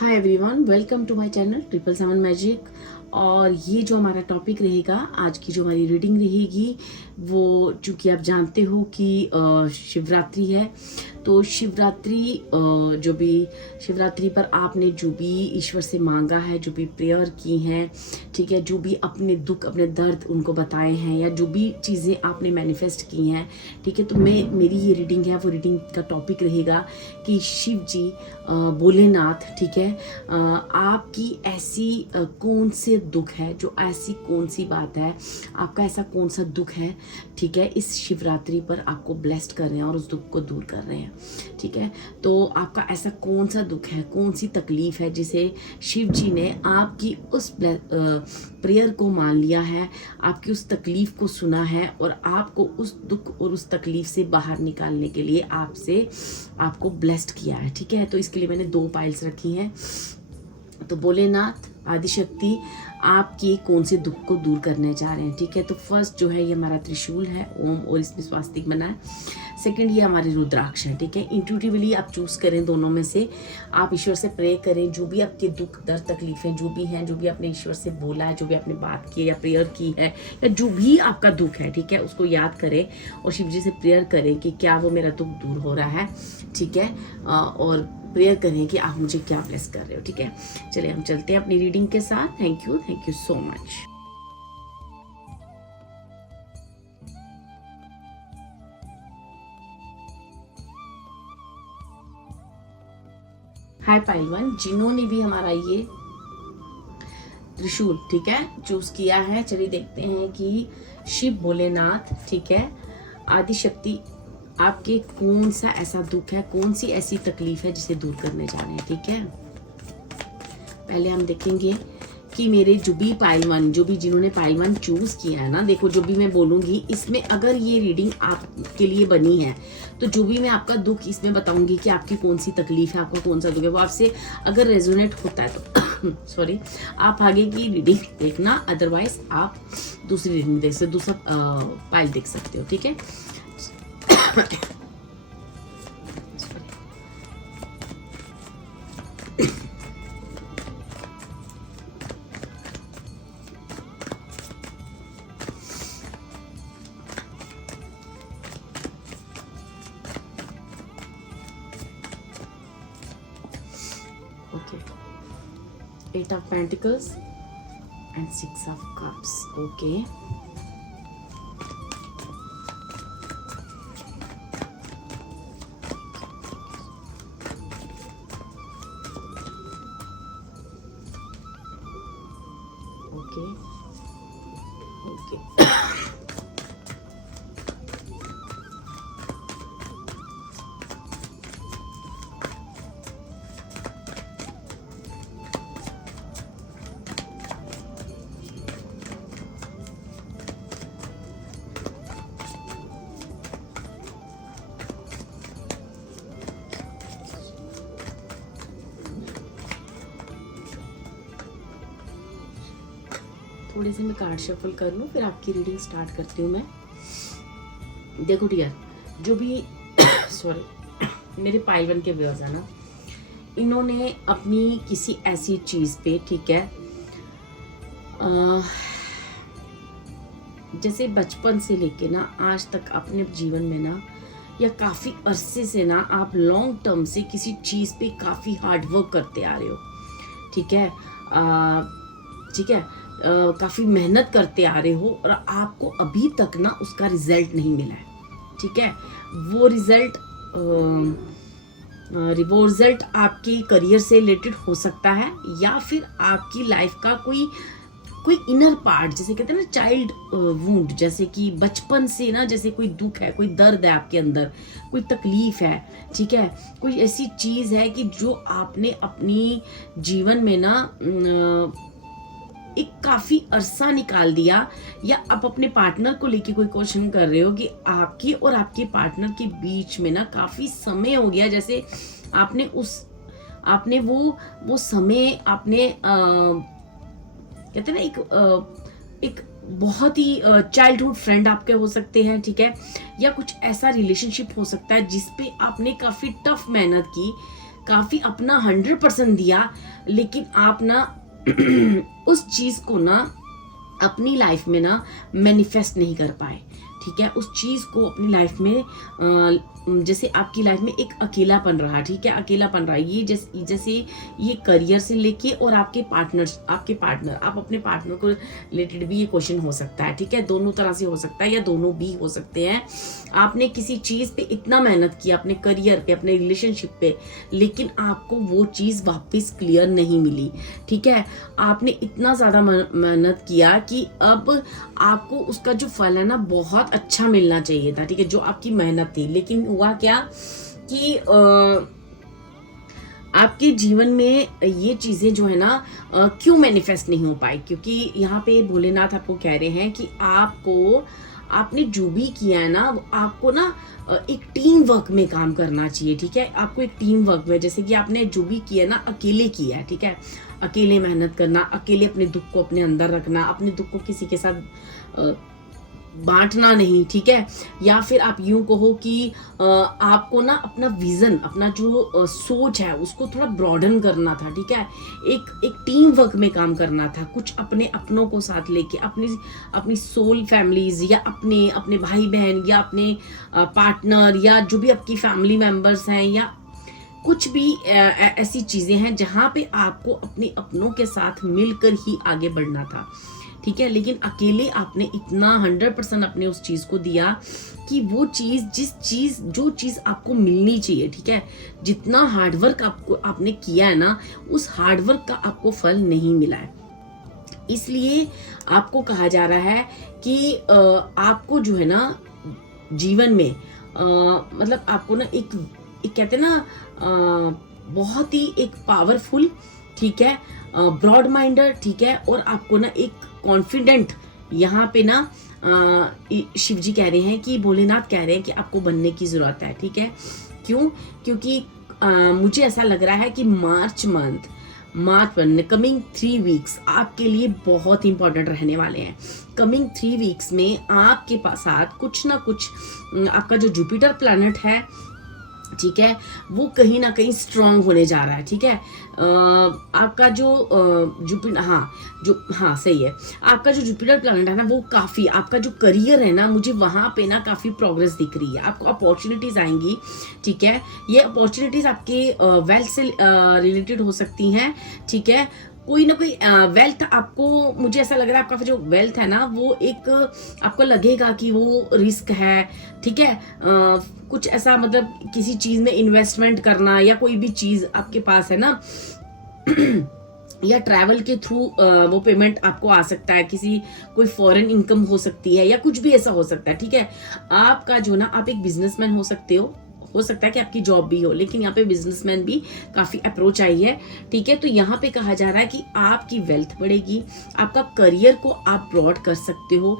Hi everyone, welcome to my channel 777 magic. और ये जो हमारा टॉपिक रहेगा, आज की जो हमारी रीडिंग रहेगी वो, चूँकि आप जानते हो कि शिवरात्रि है, तो शिवरात्रि जो भी शिवरात्रि पर आपने जो भी ईश्वर से मांगा है, जो भी प्रेयर की हैं, ठीक है, जो भी अपने दुख अपने दर्द उनको बताए हैं, या जो भी चीज़ें आपने मैनिफेस्ट की हैं, ठीक है, तो मेरी ये रीडिंग है, वो रीडिंग का टॉपिक रहेगा कि शिव जी भोलेनाथ, ठीक है, आपकी ऐसी कौन से दुख है, जो ऐसी कौन सी बात है, आपका ऐसा कौन सा दुख है, ठीक है, इस शिवरात्रि पर आपको ब्लेस्ड कर रहे हैं और उस दुख को दूर कर रहे हैं। ठीक है, तो आपका ऐसा कौन सा दुख है, कौन सी तकलीफ है जिसे शिव जी ने आपकी उस प्रेयर को मान लिया है, आपकी उस तकलीफ को सुना है और आपको उस दुख और उस तकलीफ से बाहर निकालने के लिए आपको ब्लेस्ड किया है। ठीक है, तो इसके लिए मैंने 2 पाइल्स रखी हैं। तो भोलेनाथ आदिशक्ति आपके कौन से दुख को दूर करने जा रहे हैं। ठीक है, तो फर्स्ट जो है ये हमारा त्रिशूल है, ओम, और इसमें स्वास्तिक बना है। सेकंड ये हमारे रुद्राक्ष है। ठीक है, इंट्यूटिवली आप चूज करें दोनों में से, आप ईश्वर से प्रे करें, जो भी आपके दुख दर्द तकलीफें जो भी हैं, जो भी आपने ईश्वर से बोला है, जो भी आपने बात की या प्रेयर की है, या जो भी आपका दुख है, ठीक है, उसको याद करें और शिव जी से प्रेयर करें कि क्या वो मेरा दुख दूर हो रहा है। ठीक है, और प्रेयर करें कि आप मुझे क्या ब्लेस कर रहे हो। ठीक है, चलिए हम चलते हैं अपनी रीडिंग के साथ। Thank you so much. Hi पाइलवन, जिन्होंने भी हमारा ये त्रिशूल, ठीक है, चूज किया है, चलिए देखते हैं कि शिव भोलेनाथ, ठीक है, आदिशक्ति आपके कौन सा ऐसा दुख है, कौन सी ऐसी तकलीफ है जिसे दूर करने जा रहे हैं। ठीक है, पहले हम देखेंगे कि मेरे जो भी पाइलवन, जिन्होंने पाइलवन चूज किया है ना, देखो जो भी मैं बोलूंगी इसमें, अगर ये रीडिंग आपके लिए बनी है तो जो भी मैं आपका दुख इसमें बताऊंगी कि आपकी कौन सी तकलीफ है, आपको कौन सा दुख है, वो आपसे अगर रेजोनेट होता है तो सॉरी, आप आगे की रीडिंग देखना, अदरवाइज आप दूसरी रीडिंग देख सकते, दूसरा पाइल देख सकते हो। ठीक है, okay, 8 of Pentacles and 6 of Cups. Okay, okay, okay. थोड़ी सी मैं कार्ड शफल कर लूँ, फिर आपकी रीडिंग स्टार्ट करती हूँ मैं। देखो डियर, जो भी सॉरी मेरे पाइलवन के व्यूअर्स है ना, इन्होंने अपनी किसी ऐसी चीज पे, ठीक है, जैसे बचपन से लेके ना आज तक अपने जीवन में ना, या काफी अरसे से ना, आप लॉन्ग टर्म से किसी चीज पे काफी हार्ड वर्क करते आ रहे हो। ठीक है, ठीक है, काफ़ी मेहनत करते आ रहे हो और आपको अभी तक ना उसका रिजल्ट नहीं मिला है। ठीक है, वो रिजल्ट आपके करियर से रिलेटेड हो सकता है, या फिर आपकी लाइफ का कोई इनर पार्ट, जैसे कहते हैं ना चाइल्ड वुंड, जैसे कि बचपन से ना, जैसे कोई दुख है, कोई दर्द है आपके अंदर, कोई तकलीफ है। ठीक है, कोई ऐसी चीज़ है कि जो आपने अपनी जीवन में ना एक काफी अरसा निकाल दिया, या आप अपने पार्टनर को लेके कोई क्वेश्चन कर रहे हो कि आपकी और आपके पार्टनर के बीच में ना काफी समय हो गया, जैसे आपने वो समय आपने कहते हैं ना, एक बहुत ही चाइल्डहुड फ्रेंड आपके हो सकते हैं। ठीक है, या कुछ ऐसा रिलेशनशिप हो सकता है जिसपे आपने काफी टफ मेहनत की, काफ़ी अपना 100% दिया, लेकिन आप ना उस चीज़ को ना अपनी लाइफ में ना मैनिफेस्ट नहीं कर पाए। ठीक है, उस चीज़ को अपनी लाइफ में जैसे आपकी लाइफ में एक अकेलापन रहा, ठीक है, अकेलापन रहा, ये जैसे ये करियर से लेके और आपके पार्टनर, आप अपने पार्टनर को रिलेटेड भी ये क्वेश्चन हो सकता है। ठीक है, दोनों तरह से हो सकता है या दोनों भी हो सकते हैं। आपने किसी चीज़ पे इतना मेहनत किया, अपने करियर पे, अपने रिलेशनशिप पे, लेकिन आपको वो चीज़ वापस क्लियर नहीं मिली। ठीक है, आपने इतना ज़्यादा मेहनत किया कि अब आपको उसका जो फल है ना बहुत अच्छा मिलना चाहिए था। ठीक है, जो आपकी मेहनत थी, लेकिन हुआ क्या कि आपके जीवन में ये चीज़ें जो है ना क्यों मैनिफेस्ट नहीं हो पाई, क्योंकि यहाँ पे भोलेनाथ आपको कह रहे हैं कि आपने जो भी किया है ना, आपको ना एक टीम वर्क में काम करना चाहिए। ठीक है, आपको एक टीम वर्क में, जैसे कि आपने जो भी किया ना अकेले किया है। ठीक है, अकेले मेहनत करना, अकेले अपने दुख को अपने अंदर रखना, अपने दुख को किसी के साथ बांटना नहीं। ठीक है, या फिर आप यूं कहो कि आपको ना अपना विजन, अपना जो सोच है उसको थोड़ा ब्रॉडन करना था। ठीक है, एक टीम वर्क में काम करना था, कुछ अपनों को साथ लेके, अपनी सोल फैमिलीज या अपने भाई बहन या अपने पार्टनर या जो भी आपकी फैमिली मेंबर्स हैं या कुछ भी ऐसी चीजें हैं जहां पे आपको अपने अपनों के साथ मिलकर ही आगे बढ़ना था। ठीक है, लेकिन अकेले आपने इतना 100% अपने उस चीज़ को दिया कि वो चीज़ जो चीज़ आपको मिलनी चाहिए। ठीक है, जितना हार्डवर्क आपने किया है ना, उस हार्डवर्क का आपको फल नहीं मिला है। इसलिए आपको कहा जा रहा है कि आपको जो है ना जीवन में मतलब आपको ना एक कहते हैं ना बहुत ही एक पावरफुल, ठीक है, ब्रॉड माइंडर, ठीक है, और आपको ना एक कॉन्फिडेंट, यहाँ पे ना शिव जी कह रहे हैं कि भोलेनाथ कह रहे हैं कि आपको बनने की जरूरत है। ठीक है, क्यों? क्योंकि मुझे ऐसा लग रहा है कि मार्च मंथ कमिंग 3 वीक्स आपके लिए बहुत इंपॉर्टेंट रहने वाले हैं। कमिंग 3 वीक्स में आपके पास कुछ ना कुछ आपका जो जुपिटर प्लैनेट है, ठीक है, वो कहीं ना कहीं स्ट्रांग होने जा रहा है। ठीक है, आपका जो जुपिटर, सही है, आपका जो जुपिटर प्लैनेट है ना, वो काफ़ी, आपका जो करियर है ना, मुझे वहाँ पे ना काफ़ी प्रोग्रेस दिख रही है। आपको अपॉर्चुनिटीज़ आएंगी। ठीक है, ये अपॉर्चुनिटीज़ आपके वेल्थ से रिलेटेड हो सकती हैं। ठीक है, कोई ना कोई वेल्थ आपको, मुझे ऐसा लग रहा है आपका जो वेल्थ है ना, वो एक आपको लगेगा कि वो रिस्क है। ठीक है, कुछ ऐसा मतलब किसी चीज़ में इन्वेस्टमेंट करना या कोई भी चीज़ आपके पास है ना या ट्रैवल के थ्रू वो पेमेंट आपको आ सकता है, कोई फॉरेन इनकम हो सकती है या कुछ भी ऐसा हो सकता है। ठीक है, आपका जो ना, आप एक बिजनेसमैन हो सकता है कि आपकी जॉब भी हो, लेकिन यहाँ पे बिजनेसमैन भी काफ़ी अप्रोच आई है। ठीक है, तो यहाँ पे कहा जा रहा है कि आपकी वेल्थ बढ़ेगी, आपका करियर को आप ब्रॉड कर सकते हो।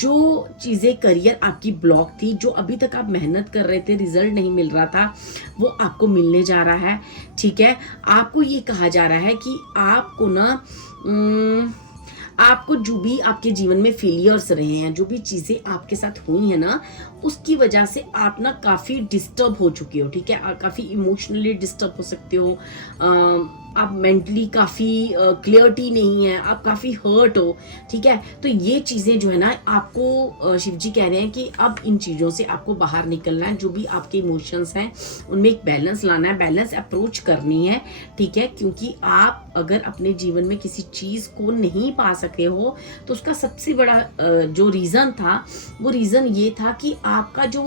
जो चीज़ें करियर आपकी ब्लॉक थी, जो अभी तक आप मेहनत कर रहे थे, रिजल्ट नहीं मिल रहा था, वो आपको मिलने जा रहा है। ठीक है, आपको ये कहा जा रहा है कि आपको ना आपको जो भी आपके जीवन में फेलियर्स रहे हैं, जो भी चीज़ें आपके साथ हुई हैं ना, उसकी वजह से आप ना काफ़ी डिस्टर्ब हो चुके हो। ठीक है, आप काफ़ी इमोशनली डिस्टर्ब हो सकते हो, आप मेंटली काफ़ी क्लियरिटी नहीं है, आप काफ़ी हर्ट हो। ठीक है, तो ये चीज़ें जो है ना, आपको शिव जी कह रहे हैं कि अब इन चीज़ों से आपको बाहर निकलना है। जो भी आपके इमोशंस हैं उनमें एक बैलेंस लाना है, बैलेंस अप्रोच करनी है। ठीक है, क्योंकि आप अगर अपने जीवन में किसी चीज़ को नहीं पा सके हो, तो उसका सबसे बड़ा जो रीज़न था, वो रीज़न ये था कि आपका जो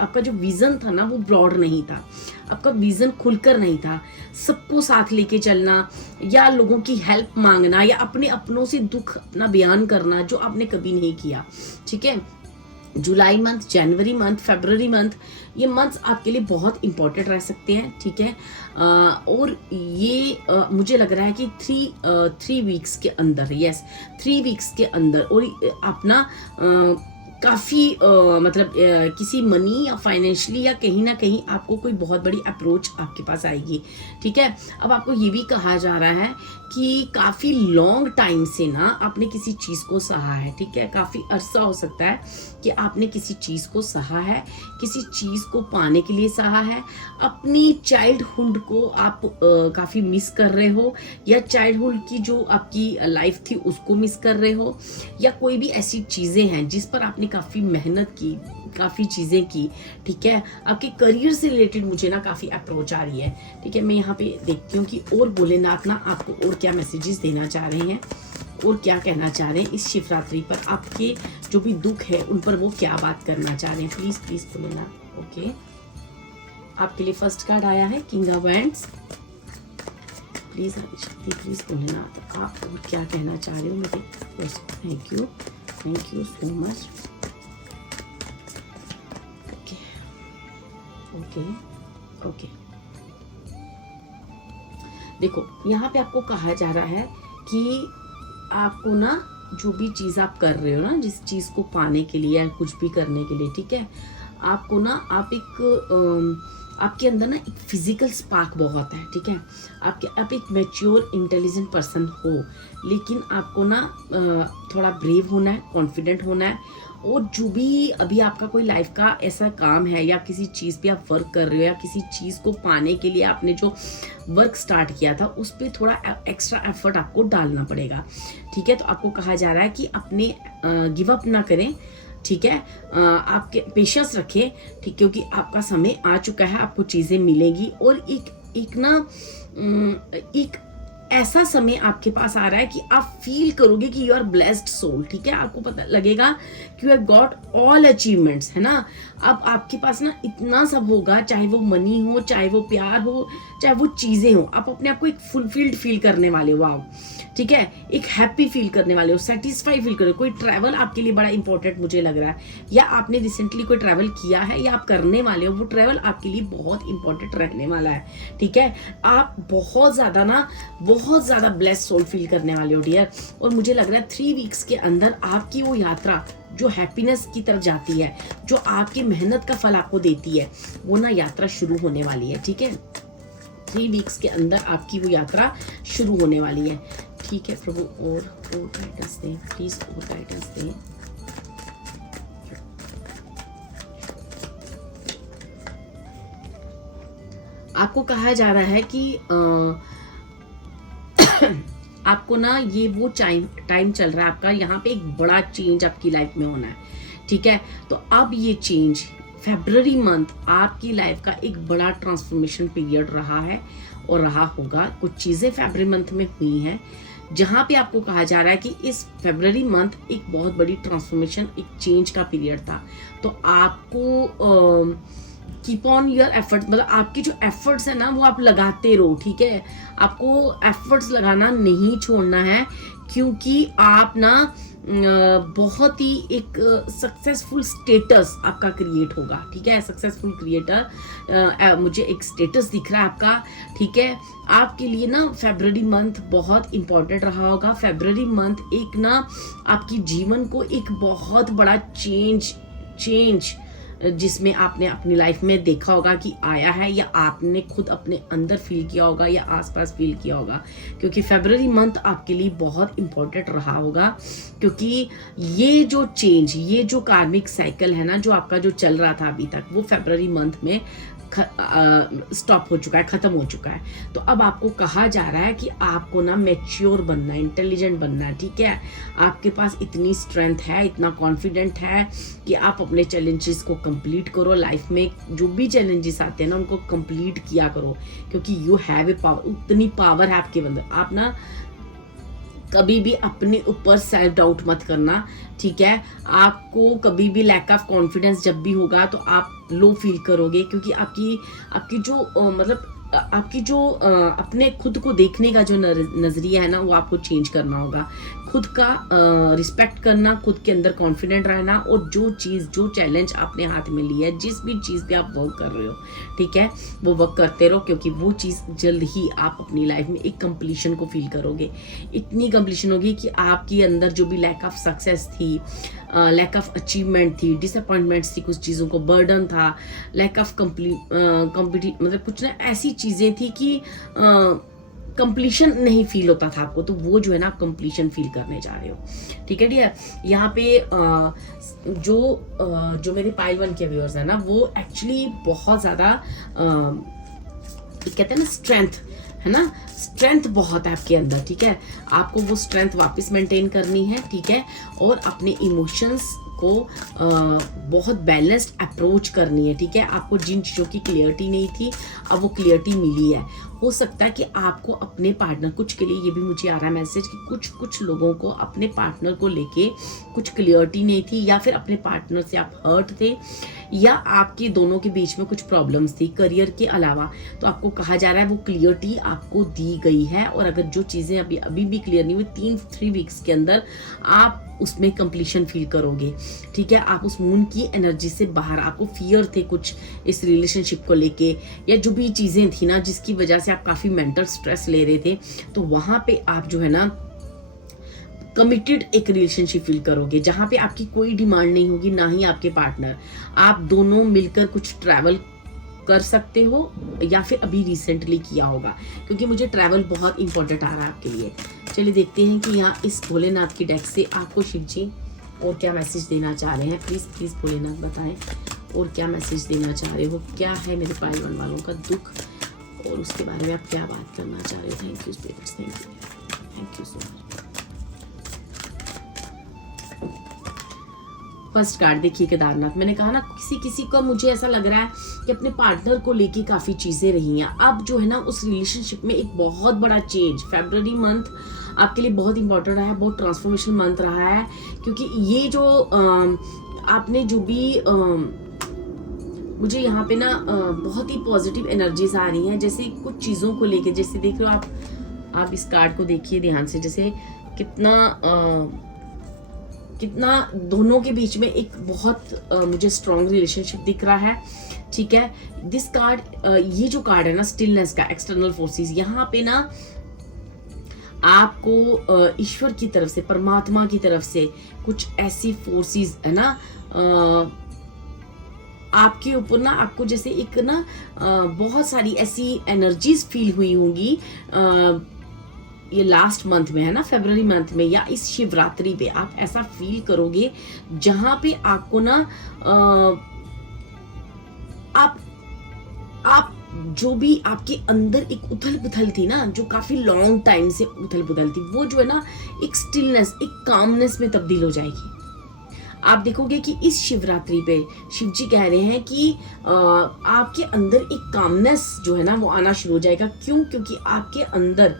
आपका जो विज़न था ना, वो ब्रॉड नहीं था, आपका विज़न खुलकर नहीं था। सबको साथ लेके चलना या लोगों की हेल्प मांगना या अपने अपनों से दुख अपना बयान करना, जो आपने कभी नहीं किया। ठीक है, जुलाई मंथ, जनवरी मंथ, फरवरी मंथ, ये मंथ्स आपके लिए बहुत इंपॉर्टेंट रह सकते हैं। ठीक है, और ये मुझे लग रहा है कि 3 वीक्स के अंदर, 3 वीक्स के अंदर, और अपना काफ़ी मतलब किसी मनी या फाइनेंशियली या कहीं ना कहीं आपको कोई बहुत बड़ी अप्रोच आपके पास आएगी, ठीक है। अब आपको ये भी कहा जा रहा है कि काफ़ी लॉन्ग टाइम से ना आपने किसी चीज़ को सहा है, ठीक है। काफ़ी अरसा हो सकता है कि आपने किसी चीज़ को सहा है, किसी चीज़ को पाने के लिए सहा है। अपनी चाइल्डहुड को आप काफ़ी मिस कर रहे हो, या चाइल्डहुड की जो आपकी लाइफ थी उसको मिस कर रहे हो, या कोई भी ऐसी चीज़ें हैं जिस पर आपने काफ़ी मेहनत की, काफ़ी चीज़ें की, ठीक है। आपके करियर से रिलेटेड मुझे ना काफ़ी अप्रोच आ रही है, ठीक है। मैं यहाँ पे देखती हूँ कि और भोलेनाथ ना आपको और क्या मैसेजेस देना चाह रहे हैं और क्या कहना चाह रहे हैं इस शिवरात्रि पर, आपके जो भी दुख है उन पर वो क्या बात करना चाह रहे हैं। Please please Bholenath. ओके, आपके लिए फर्स्ट कार्ड आया है किंग ऑफ वैंड्स। प्लीज़ शक्ति, प्लीज़ भोलेनाथ, आप और क्या कहना चाह रहे हो मेरे। Thank you so much. Okay okay, देखो यहाँ पे आपको कहा जा रहा है कि आपको ना जो भी चीज़ आप कर रहे हो ना, जिस चीज़ को पाने के लिए या कुछ भी करने के लिए, ठीक है, आपको ना आपके अंदर ना एक फिजिकल स्पार्क बहुत है, ठीक है। आप एक मैच्योर इंटेलिजेंट पर्सन हो, लेकिन आपको ना थोड़ा ब्रेव होना है, कॉन्फिडेंट होना है। और जो भी अभी आपका कोई लाइफ का ऐसा काम है या किसी चीज़ पे आप वर्क कर रहे हो या किसी चीज़ को पाने के लिए आपने जो वर्क स्टार्ट किया था उस पर थोड़ा एक्स्ट्रा एफर्ट आपको डालना पड़ेगा, ठीक है। तो आपको कहा जा रहा है कि अपने गिव अप ना करें, ठीक है। आपके पेशेंस रखें, ठीक, क्योंकि आपका समय आ चुका है, आपको चीज़ें मिलेगी। और एक ऐसा समय आपके पास आ रहा है कि आप फील करोगे कि यू आर ब्लेस्ड सोल, ठीक है। आपको पता लगेगा कि you have got all achievements, है ना। अब आपके पास ना इतना सब होगा, चाहे वो मनी हो, चाहे वो प्यार हो, चाहे वो चीज़ें हो, आप अपने आप को एक फुलफिल्ड फील करने वाले हो, वाओ, ठीक है। एक हैप्पी फील करने वाले हो, सेटिस्फाई फील करो। कोई ट्रैवल आपके लिए बड़ा इंपॉर्टेंट मुझे लग रहा है, या आपने रिसेंटली कोई ट्रैवल किया है या आप करने वाले हो, वो ट्रैवल आपके लिए बहुत इंपॉर्टेंट रहने वाला है, ठीक है। आप बहुत ज़्यादा ब्लेस्ड सोल फील करने वाले हो डियर। और मुझे लग रहा है 3 वीक्स के अंदर आपकी वो यात्रा जो हैप्पीनेस की तरफ जाती है, जो आपकी मेहनत का फल आपको देती है, वो ना यात्रा शुरू होने वाली है, ठीक है। 3 वीक्स के अंदर आपकी वो यात्रा शुरू होने वाली है, ठीक है। प्रभु और गाइडेंस दें, प्लीज और गाइडेंस दें। आपको कहा जा रहा है कि आपको ना ये वो टाइम चल रहा है आपका, यहाँ पे एक बड़ा चेंज आपकी लाइफ में होना है, ठीक है। तो अब ये चेंज फरवरी मंथ आपकी लाइफ का एक बड़ा ट्रांसफॉर्मेशन पीरियड रहा है और रहा होगा। कुछ चीज़ें फरवरी मंथ में हुई हैं जहाँ पे आपको कहा जा रहा है कि इस फरवरी मंथ एक बहुत बड़ी ट्रांसफॉर्मेशन, एक चेंज का पीरियड था। तो आपको कीप ऑन योर एफर्ट्स, मतलब आपके जो एफर्ट्स है ना वो आप लगाते रहो, ठीक है। आपको एफर्ट्स लगाना नहीं छोड़ना है, क्योंकि आप ना बहुत ही एक सक्सेसफुल स्टेटस आपका क्रिएट होगा, ठीक है। सक्सेसफुल क्रिएटर मुझे एक स्टेटस दिख रहा है आपका, ठीक है। आपके लिए ना फरवरी मंथ बहुत इंपॉर्टेंट रहा होगा। फरवरी मंथ एक ना आपकी जीवन को एक बहुत बड़ा चेंज जिसमें आपने अपनी लाइफ में देखा होगा कि आया है, या आपने खुद अपने अंदर फील किया होगा या आसपास फील किया होगा, क्योंकि फरवरी मंथ आपके लिए बहुत इंपॉर्टेंट रहा होगा। क्योंकि ये जो चेंज, ये जो कार्मिक साइकिल है ना जो आपका जो चल रहा था अभी तक, वो फरवरी मंथ में स्टॉप हो चुका है, खत्म हो चुका है। तो अब आपको कहा जा रहा है कि आपको ना मैच्योर बनना है, इंटेलिजेंट बनना है, ठीक है। आपके पास इतनी स्ट्रेंथ है, इतना कॉन्फिडेंट है कि आप अपने चैलेंजेस को कंप्लीट करो। लाइफ में जो भी चैलेंजेस आते हैं ना उनको कंप्लीट किया करो, क्योंकि यू हैव ए पावर, उतनी पावर है आपके अंदर। आप ना कभी भी अपने ऊपर सेल्फ डाउट मत करना, ठीक है। आपको कभी भी लैक ऑफ कॉन्फिडेंस जब भी होगा तो आप लो फील करोगे, क्योंकि आपकी जो मतलब आपकी जो अपने खुद को देखने का जो नज़रिया है ना वो आपको चेंज करना होगा। खुद का रिस्पेक्ट करना, खुद के अंदर कॉन्फिडेंट रहना, और जो चैलेंज आपने हाथ में लिया है, जिस भी चीज़ पे आप वर्क कर रहे हो, ठीक है, वो वर्क करते रहो, क्योंकि वो चीज़ जल्द ही आप अपनी लाइफ में एक कंप्लीशन को फील करोगे। इतनी कंप्लीशन होगी कि आपके अंदर जो भी लैक ऑफ सक्सेस थी, लैक ऑफ अचीवमेंट थी, डिसअपॉइंटमेंट्स थी, कुछ चीज़ों को बर्डन था, लैक ऑफ मतलब कुछ ना ऐसी चीज़ें थी कि कंप्लीशन नहीं फील होता था आपको, तो वो जो है ना आप कंप्लीशन फील करने जा रहे हो। ठीक है डियर, यहाँ पे जो मेरे पाइल 1 के व्यूअर्स है ना, वो एक्चुअली बहुत ज़्यादा कहते हैं ना स्ट्रेंथ है ना, स्ट्रेंथ बहुत है आपके अंदर। ठीक है, आपको वो स्ट्रेंथ वापस मेंटेन करनी है। ठीक है, और अपने इमोशंस को बहुत बैलेंस्ड अप्रोच करनी है। ठीक है, आपको जिन चीज़ों की क्लियरिटी नहीं थी, अब वो क्लियरिटी मिली है। हो सकता है कि आपको अपने पार्टनर, कुछ के लिए ये भी मुझे आ रहा है मैसेज कि कुछ लोगों को अपने पार्टनर को लेके कुछ क्लियरिटी नहीं थी, या फिर अपने पार्टनर से आप हर्ट थे, या आपके दोनों के बीच में कुछ प्रॉब्लम्स थी करियर के अलावा। तो आपको कहा जा रहा है वो क्लियरिटी आपको दी गई है, और अगर जो चीज़ें अभी भी क्लियर नहीं हुई, 3 वीक्स के अंदर आप उसमें कंप्लीशन फील करोगे। ठीक है, आप उस मून की एनर्जी से बाहर, आपको फियर थे कुछ इस रिलेशनशिप को लेके, या जो भी चीज़ें थी ना जिसकी वजह से आप काफ़ी मेंटल स्ट्रेस ले रहे थे, तो वहाँ पे आप जो है ना कमिटेड एक रिलेशनशिप फील करोगे, जहाँ पे आपकी कोई डिमांड नहीं होगी, ना ही आपके पार्टनर। आप दोनों मिलकर कुछ ट्रैवल कर सकते हो, या फिर अभी रिसेंटली किया होगा, क्योंकि मुझे ट्रैवल बहुत इंपॉर्टेंट आ रहा है आपके लिए। चलिए देखते हैं कि यहाँ इस भोलेनाथ की डेक से आपको शिव जी और क्या मैसेज देना चाह रहे हैं। प्लीज़ भोलेनाथ बताएं और क्या मैसेज देना चाह रहे हो, क्या है मेरे पाइल 1 वालों का दुख, और उसके बारे में आप क्या बात करना चाह रहे हो। Thank you spirits, thank you so much. First card देखिए केदारनाथ। मैंने कहा ना किसी को मुझे ऐसा लग रहा है कि अपने पार्टनर को लेके काफ़ी चीज़ें रही हैं। अब जो है ना उस रिलेशनशिप में एक बहुत बड़ा चेंज, फेब्रुअरी मंथ आपके लिए बहुत इंपॉर्टेंट रहा है, बहुत ट्रांसफॉर्मेशन मंथ रहा है, क्योंकि ये जो आपने जो भी मुझे यहाँ पे ना बहुत ही पॉजिटिव एनर्जीज आ रही हैं, जैसे कुछ चीज़ों को लेके, जैसे देख रहे हो आप इस कार्ड को देखिए ध्यान से, जैसे कितना दोनों के बीच में एक बहुत मुझे स्ट्रॉन्ग रिलेशनशिप दिख रहा है। ठीक है, दिस कार्ड, ये जो कार्ड है ना स्टिलनेस का, एक्सटर्नल फोर्सेस, यहाँ पे ना आपको ईश्वर की तरफ से, परमात्मा की तरफ से कुछ ऐसी फोर्सेस है ना आपके ऊपर ना, आपको जैसे एक ना बहुत सारी ऐसी एनर्जीज फील हुई होंगी ये लास्ट मंथ में है ना, फरवरी मंथ में, या इस शिवरात्रि पे आप ऐसा फील करोगे जहां पे आपको ना आप जो भी आपके अंदर एक उथल पुथल थी ना, जो काफी लॉन्ग टाइम से उथल पुथल थी, वो जो है ना एक स्टिलनेस, एक कामनेस में तब्दील हो जाएगी। आप देखोगे कि इस शिवरात्रि पे शिव जी कह रहे हैं कि आपके अंदर एक कामनेस जो है ना वो आना शुरू हो जाएगा। क्यों? क्योंकि आपके अंदर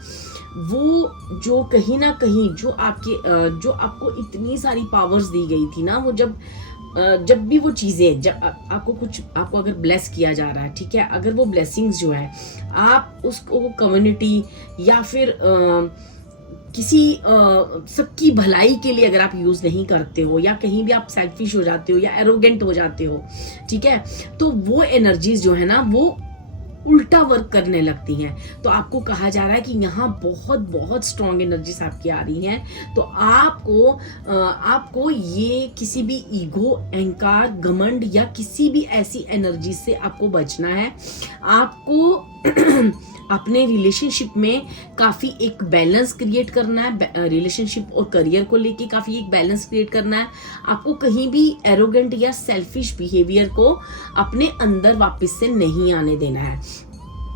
वो जो कहीं ना कहीं जो आपको इतनी सारी पावर्स दी गई थी ना, वो जब भी वो चीज़ें, जब आपको अगर ब्लेस किया जा रहा है, ठीक है, अगर वो ब्लेसिंग्स जो है आप उसको कम्युनिटी या फिर किसी सबकी भलाई के लिए अगर आप यूज़ नहीं करते हो, या कहीं भी आप सेल्फिश हो जाते हो या एरोगेंट हो जाते हो, ठीक है, तो वो एनर्जीज जो है ना वो उल्टा वर्क करने लगती हैं। तो आपको कहा जा रहा है कि यहाँ बहुत बहुत स्ट्रॉन्ग एनर्जीज आपकी आ रही हैं। तो आपको ये किसी भी ईगो, अहंकार, घमंड या किसी भी ऐसी एनर्जी से आपको बचना है। आपको अपने रिलेशनशिप में काफ़ी एक बैलेंस क्रिएट करना है, रिलेशनशिप और करियर को लेके काफ़ी एक बैलेंस क्रिएट करना है। आपको कहीं भी एरोगेंट या सेल्फिश बिहेवियर को अपने अंदर वापस से नहीं आने देना है।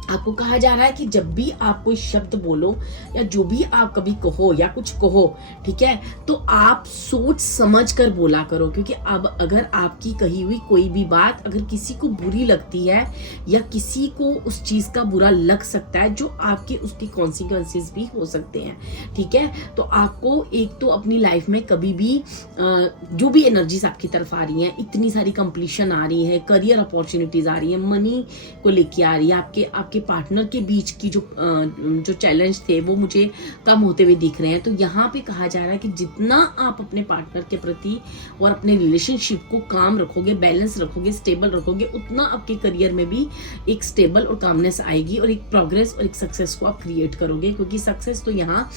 आपको कहा जा रहा है कि जब भी आप कोई शब्द बोलो या जो भी आप कभी कहो या कुछ कहो, ठीक है, तो आप सोच समझ कर बोला करो, क्योंकि अब अगर आपकी कही हुई कोई भी बात अगर किसी को बुरी लगती है या किसी को उस चीज़ का बुरा लग सकता है, जो आपके उसकी कॉन्सिक्वेंसेस भी हो सकते हैं। ठीक है, तो आपको एक तो अपनी लाइफ में कभी भी जो भी एनर्जीज आपकी तरफ आ रही हैं, इतनी सारी कंप्लीशन आ रही है, करियर अपॉर्चुनिटीज आ रही है, मनी को लेके आ रही है, आपके आपके पार्टनर के बीच की जो चैलेंज थे वो मुझे कम होते हुए दिख रहे हैं। तो यहाँ पे कहा जा रहा है कि जितना आप अपने पार्टनर के प्रति और अपने रिलेशनशिप को काम रखोगे, बैलेंस रखोगे, स्टेबल रखोगे, उतना आपके करियर में भी एक स्टेबल और कामनेस आएगी और एक प्रोग्रेस और एक सक्सेस को आप क्रिएट करोगे। क्योंकि सक्सेस तो यहाँ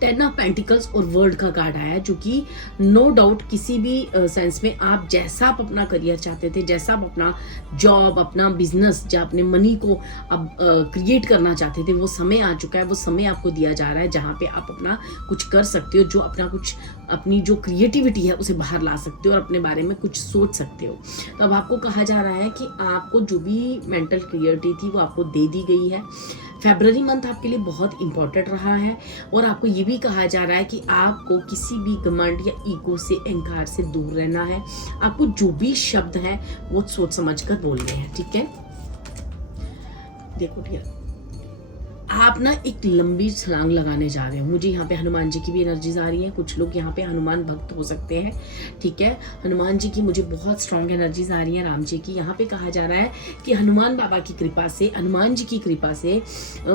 10 ऑफ पेंटिकल्स और वर्ल्ड का कार्ड आया है, जो कि नो डाउट किसी भी सेंस में आप जैसा आप अपना करियर चाहते थे, जैसा आप अपना जॉब, अपना बिजनेस, जो अपने मनी को आप क्रिएट करना चाहते थे, वो समय आ चुका है। वो समय आपको दिया जा रहा है जहाँ पे आप अपना कुछ कर सकते हो, जो अपना कुछ अपनी जो क्रिएटिविटी है उसे बाहर ला सकते हो और अपने बारे में कुछ सोच सकते हो। तो अब आपको कहा जा रहा है कि आपको जो भी मेंटल क्लियरिटी थी वो आपको दे दी गई है। फरवरी मंथ आपके लिए बहुत इंपॉर्टेंट रहा है और आपको ये भी कहा जा रहा है कि आपको किसी भी घमंड या ईगो से, अहंकार से दूर रहना है। आपको जो भी शब्द है वो सोच समझ कर बोलने हैं, ठीक है। देखो डियर, आप ना एक लंबी छलांग लगाने जा रहे हो। मुझे यहाँ पे हनुमान जी की भी एनर्जीज आ रही है। कुछ लोग यहाँ पे हनुमान भक्त हो सकते हैं, ठीक है। हनुमान जी की मुझे बहुत स्ट्रॉन्ग एनर्जीज आ रही है। राम जी की यहाँ पे कहा जा रहा है कि हनुमान बाबा की कृपा से, हनुमान जी की कृपा से,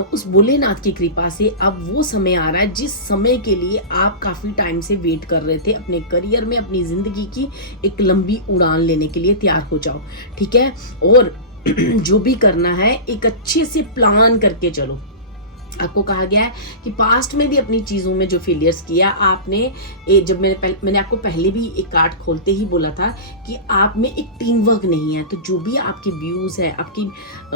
उस भोलेनाथ की कृपा से अब वो समय आ रहा है जिस समय के लिए आप काफी टाइम से वेट कर रहे थे। अपने करियर में, अपनी जिंदगी की एक लंबी उड़ान लेने के लिए तैयार हो जाओ, ठीक है। और जो भी करना है एक अच्छे से प्लान करके चलो। आपको कहा गया है कि पास्ट में भी अपनी चीज़ों में जो फेलियर्स किया आपने, जब मैंने आपको पहले भी एक कार्ड खोलते ही बोला था कि आप में एक टीम वर्क नहीं है। तो जो भी आपके व्यूज़ है आपकी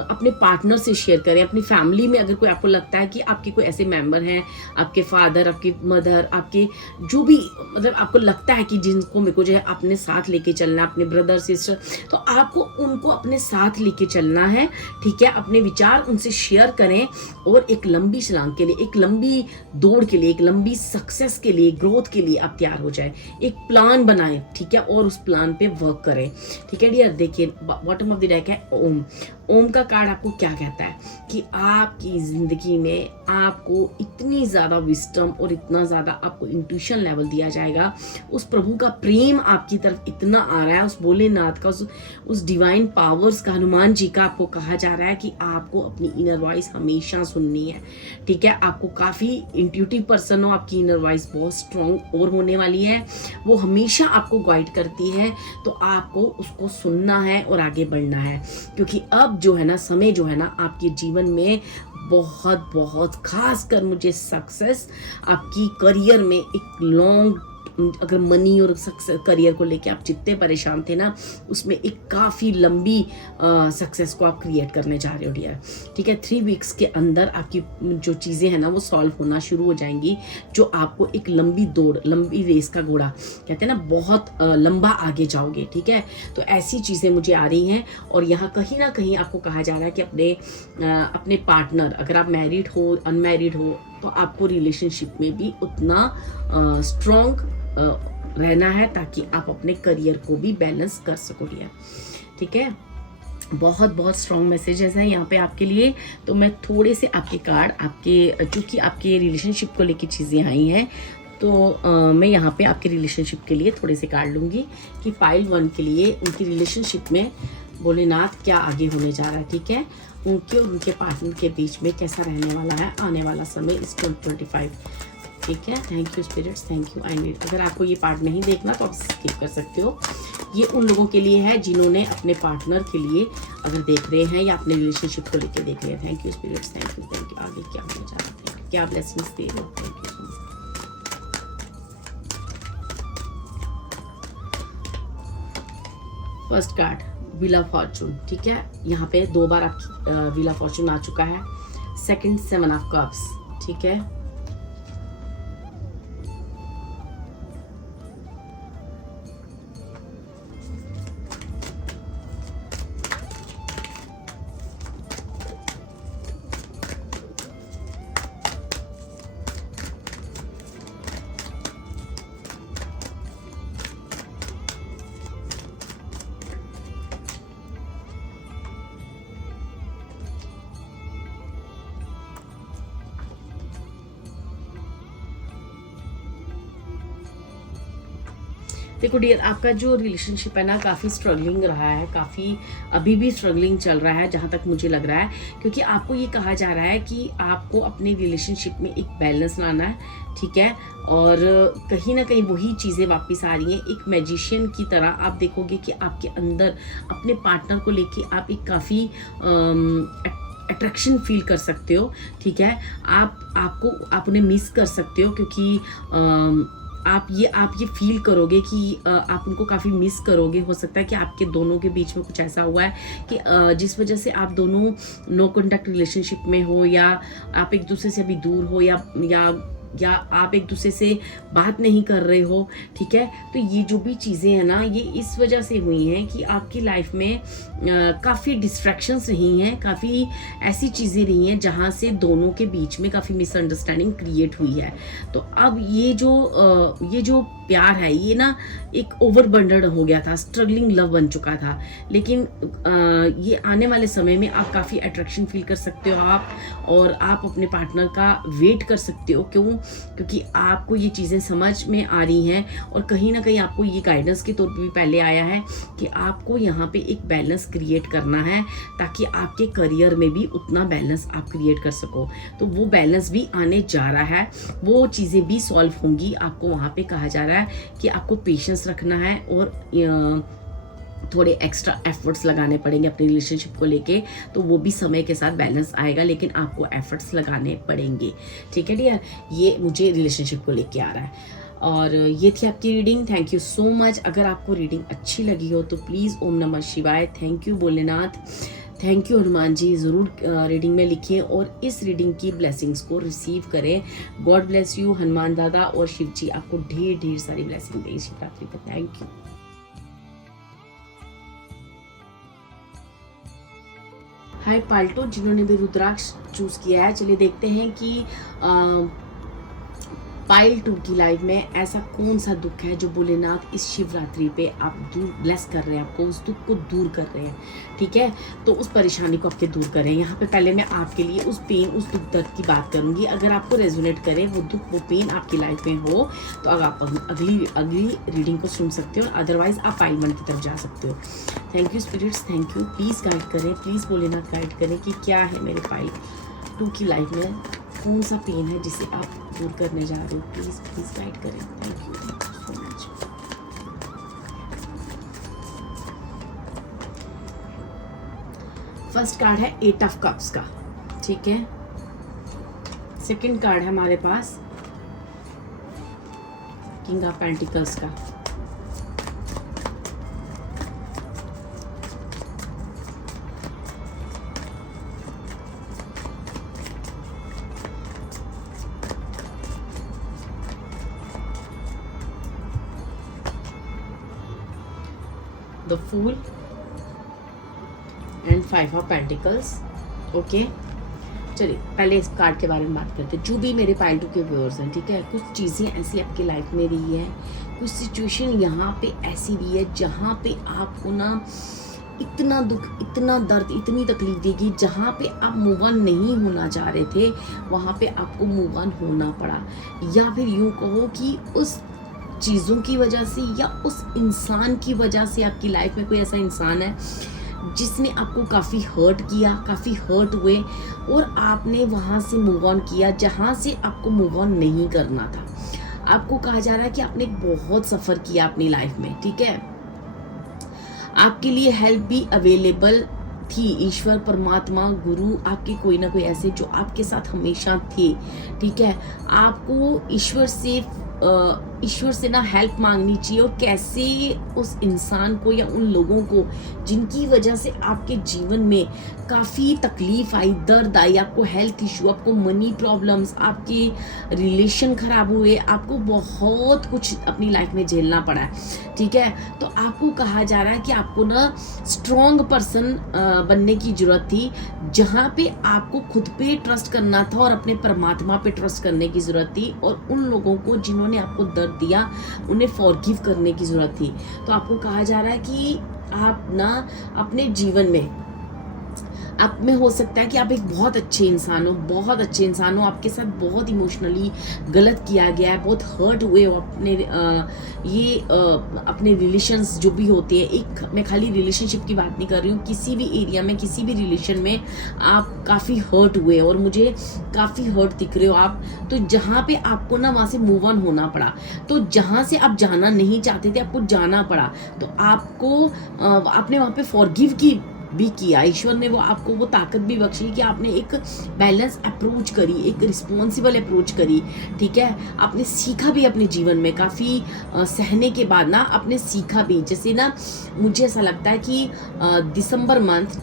अपने पार्टनर से शेयर करें। अपनी फैमिली में अगर कोई आपको लगता है कि आपके कोई ऐसे मेंबर हैं, आपके फादर, आपकी मदर, आपके जो भी मतलब आपको लगता है कि जिनको मेरे को जो है अपने साथ लेके चलना, अपने ब्रदर सिस्टर, तो आपको उनको अपने साथ लेके चलना है, ठीक है। अपने विचार उनसे शेयर करें और एक लंबी छलांग के लिए, एक लंबी दौड़ के लिए, एक लंबी सक्सेस के लिए, ग्रोथ के लिए आप तैयार हो जाए। एक प्लान बनाएं, ठीक है, और उस प्लान पे वर्क करें, ठीक है डियर। देखिए बॉटम ऑफ द डेक है ओम। ओम का कार्ड आपको क्या कहता है कि आपकी जिंदगी में आपको इतनी ज़्यादा विस्डम और इतना ज़्यादा आपको इंट्यूशन लेवल दिया जाएगा। उस प्रभु का प्रेम आपकी तरफ इतना आ रहा है, उस भोलेनाथ का, उस डिवाइन पावर्स का, हनुमान जी का। आपको कहा जा रहा है कि आपको अपनी इनर वॉइस हमेशा सुननी है, ठीक है। आपको काफ़ी इंट्यूटिव पर्सन हो, आपकी इनर वॉइस बहुत स्ट्रॉन्ग और होने वाली है। वो हमेशा आपको गाइड करती है, तो आपको उसको सुनना है और आगे बढ़ना है। क्योंकि अब जो है ना, समय जो है ना आपके जीवन में बहुत बहुत खास कर मुझे सक्सेस आपकी करियर में एक लॉन्ग, अगर मनी और सक्सेस करियर को लेके आप जितने परेशान थे ना, उसमें एक काफ़ी लंबी सक्सेस को आप क्रिएट करने जा रहे हो डियर, ठीक है। 3 वीक्स के अंदर आपकी जो चीज़ें हैं ना वो सॉल्व होना शुरू हो जाएंगी, जो आपको एक लंबी दौड़, लंबी रेस का घोड़ा कहते हैं ना, बहुत लंबा आगे जाओगे, ठीक है। तो ऐसी चीज़ें मुझे आ रही हैं। और यहाँ कहीं ना कहीं आपको कहा जा रहा है कि अपने पार्टनर, अगर आप मैरिड हो, अनमैरिड हो, तो आपको रिलेशनशिप में भी उतना स्ट्रॉन्ग रहना है ताकि आप अपने करियर को भी बैलेंस कर सको डियर, ठीक है। बहुत बहुत स्ट्रॉन्ग मैसेजेस हैं यहाँ पे आपके लिए। तो मैं थोड़े से आपके कार्ड, आपके चूँकि आपके रिलेशनशिप को लेके चीज़ें आई हैं, तो मैं यहाँ पे आपके रिलेशनशिप के लिए थोड़े से कार्ड लूँगी कि पाइल 1 के लिए उनकी रिलेशनशिप में भोलेनाथ क्या आगे होने जा रहा है, ठीक है। उनके और उनके पार्टनर के बीच में कैसा रहने वाला है आने वाला समय इस 2025, ठीक है। Thank you spirits, thank you. I need, अगर आपको ये पार्ट नहीं देखना तो आप स्किप कर सकते हो। ये उन लोगों के लिए है जिन्होंने अपने पार्टनर के लिए अगर देख रहे हैं या अपने रिलेशनशिप को लेकर देख रहे हैं। Thank you spirits, thank you, thank you. आगे क्या होने जा रहा है, क्या ब्लेसिंग्स दे रहे हो, thank you so much. First card wheel of Fortune, ठीक है। यहाँ पे 2 बार आपकी व्हील ऑफ फॉर्चून आ चुका है। सेकंड 7 ऑफ कप्स, ठीक है। देखो डियर, आपका जो रिलेशनशिप है ना काफ़ी स्ट्रगलिंग रहा है, काफ़ी अभी भी स्ट्रगलिंग चल रहा है जहाँ तक मुझे लग रहा है, क्योंकि आपको ये कहा जा रहा है कि आपको अपने रिलेशनशिप में एक बैलेंस लाना है, ठीक है। और कहीं ना कहीं वही चीज़ें वापस आ रही हैं। एक मैजिशियन की तरह आप देखोगे कि आपके अंदर अपने पार्टनर को लेके आप एक काफ़ी अट्रैक्शन फील कर सकते हो, ठीक है। आप उन्हें मिस कर सकते हो, क्योंकि आप ये फील करोगे कि आप उनको काफ़ी मिस करोगे। हो सकता है कि आपके दोनों के बीच में कुछ ऐसा हुआ है कि जिस वजह से आप दोनों नो कॉन्टैक्ट रिलेशनशिप में हो, या आप एक दूसरे से अभी दूर हो, या आप एक दूसरे से बात नहीं कर रहे हो, ठीक है। तो ये जो भी चीज़ें हैं ना, ये इस वजह से हुई हैं कि आपकी लाइफ में काफ़ी डिस्ट्रैक्शंस रही हैं, काफ़ी ऐसी चीज़ें रही हैं जहाँ से दोनों के बीच में काफ़ी मिसअंडरस्टैंडिंग क्रिएट हुई है। तो अब ये जो प्यार है ये ना एक ओवरबर्डन हो गया था, स्ट्रगलिंग लव बन चुका था। लेकिन ये आने वाले समय में आप काफ़ी अट्रैक्शन फील कर सकते हो और आप अपने पार्टनर का वेट कर सकते हो। क्यों? क्योंकि आपको ये चीज़ें समझ में आ रही हैं, और कहीं ना कहीं आपको ये गाइडेंस के तौर पे भी पहले आया है कि आपको यहाँ पे एक बैलेंस क्रिएट करना है, ताकि आपके करियर में भी उतना बैलेंस आप क्रिएट कर सको। तो वो बैलेंस भी आने जा रहा है, वो चीज़ें भी सॉल्व होंगी। आपको वहाँ पे कहा जा रहा है कि आपको पेशेंस रखना है और थोड़े एक्स्ट्रा एफर्ट्स लगाने पड़ेंगे अपने रिलेशनशिप को लेके। तो वो भी समय के साथ बैलेंस आएगा, लेकिन आपको एफर्ट्स लगाने पड़ेंगे, ठीक है डियर। ये मुझे रिलेशनशिप को लेके आ रहा है। और ये थी आपकी reading. Thank you so much. अगर आपको रीडिंग अच्छी लगी हो तो प्लीज़ ओम नमः शिवाय, thank you Bholenath, thank you Hanuman ji, ज़रूर रीडिंग में लिखिए और इस रीडिंग की ब्लेसिंग्स को रिसीव करें। God bless you. हनुमान दादा और शिव जी आपको ढेर ढेर सारी ब्लेसिंग दें शिवरात्रि पर। Thank you. हाय पाल्टो, जिन्होंने भी रुद्राक्ष चूज किया है, चलिए देखते हैं कि पाइल 2 की लाइफ में ऐसा कौन सा दुख है जो भोलेनाथ इस शिवरात्रि पे आप दूर ब्लेस कर रहे हैं, आपको उस दुख को दूर कर रहे हैं, ठीक है। तो उस परेशानी को आपके दूर करें। यहाँ पे पहले मैं आपके लिए उस पेन, उस दुख दर्द की बात करूँगी। अगर आपको रेजोनेट करे वो दुख, वो पेन आपकी लाइफ में हो, तो अब आप अगली रीडिंग को सुन सकते हो, अदरवाइज आप पाइल 1 की तरफ जा सकते हो। Thank you spirits, thank you. Please guide करें, प्लीज़ भोलेनाथ गाइड करें कि क्या है मेरे पाइल 2 की लाइफ में, कौन सा पेन है जिसे आप दूर करने जा रहे हो। प्लीज़ गाइड करें। Thank you so much. First card है 8 ऑफ कप्स का, ठीक है। सेकंड कार्ड है हमारे पास किंग ऑफ पेंटिकल्स का। The fool and 5 of pentacles. Okay, चलिए पहले इस कार्ड के बारे में बात करते हैं। जो भी मेरे पाइल 2 के व्यूअर्स हैं, ठीक है, कुछ चीज़ें ऐसी आपकी लाइफ में रही है, कुछ सिचुएशन यहाँ पे ऐसी रही है जहाँ पे आपको ना इतना दुख, इतना दर्द, इतनी तकलीफ देगी, जहाँ पे आप मूव ऑन नहीं होना चाह रहे थे वहाँ पे आपको मूव ऑन होना पड़ा। या फिर यूँ कहो कि उस चीज़ों की वजह से या उस इंसान की वजह से, आपकी लाइफ में कोई ऐसा इंसान है जिसने आपको काफ़ी हर्ट किया, काफ़ी हर्ट हुए, और आपने वहाँ से मूव ऑन किया जहाँ से आपको मूव ऑन नहीं करना था। आपको कहा जा रहा है कि आपने बहुत सफ़र किया अपनी लाइफ में, ठीक है। आपके लिए हेल्प भी अवेलेबल थी, ईश्वर, परमात्मा, गुरु, आपके कोई ना कोई ऐसे जो आपके साथ हमेशा थे, ठीक है। आपको ईश्वर से ना हेल्प मांगनी चाहिए, और कैसे उस इंसान को या उन लोगों को जिनकी वजह से आपके जीवन में काफ़ी तकलीफ आई, दर्द आई, आपको हेल्थ इशू, आपको मनी प्रॉब्लम्स, आपके रिलेशन ख़राब हुए, आपको बहुत कुछ अपनी लाइफ में झेलना पड़ा है, ठीक है। तो आपको कहा जा रहा है कि आपको ना स्ट्रॉन्ग पर्सन बनने की ज़रूरत थी, जहाँ पे आपको खुद पे ट्रस्ट करना था और अपने परमात्मा पे ट्रस्ट करने की ज़रूरत थी, और उन लोगों को जिन्होंने आपको दर्द दिया उन्हें फॉरगिव करने की ज़रूरत थी। तो आपको कहा जा रहा है कि आप ना अपने जीवन में आप में हो सकता है कि आप एक बहुत अच्छे इंसान हो, बहुत अच्छे इंसान हो, आपके साथ बहुत इमोशनली गलत किया गया है, बहुत हर्ट हुए हो अपने अपने रिलेशंस जो भी होते हैं। एक मैं खाली रिलेशनशिप की बात नहीं कर रही हूँ, किसी भी एरिया में, किसी भी रिलेशन में आप काफ़ी हर्ट हुए और मुझे काफ़ी हर्ट दिख रहे हो आप। तो जहाँ पे आपको ना वहाँ से मूव ऑन होना पड़ा, तो जहाँ से आप जाना नहीं चाहते थे आपको जाना पड़ा, तो आपको आपने वहाँ पे फॉरगिव की भी किया, ईश्वर ने वो आपको वो ताकत भी बख्शी कि आपने एक बैलेंस अप्रोच करी, एक रिस्पॉन्सिबल अप्रोच करी, ठीक है। आपने सीखा भी अपने जीवन में, काफ़ी सहने के बाद ना आपने सीखा भी। जैसे ना मुझे ऐसा लगता है कि दिसंबर मंथ,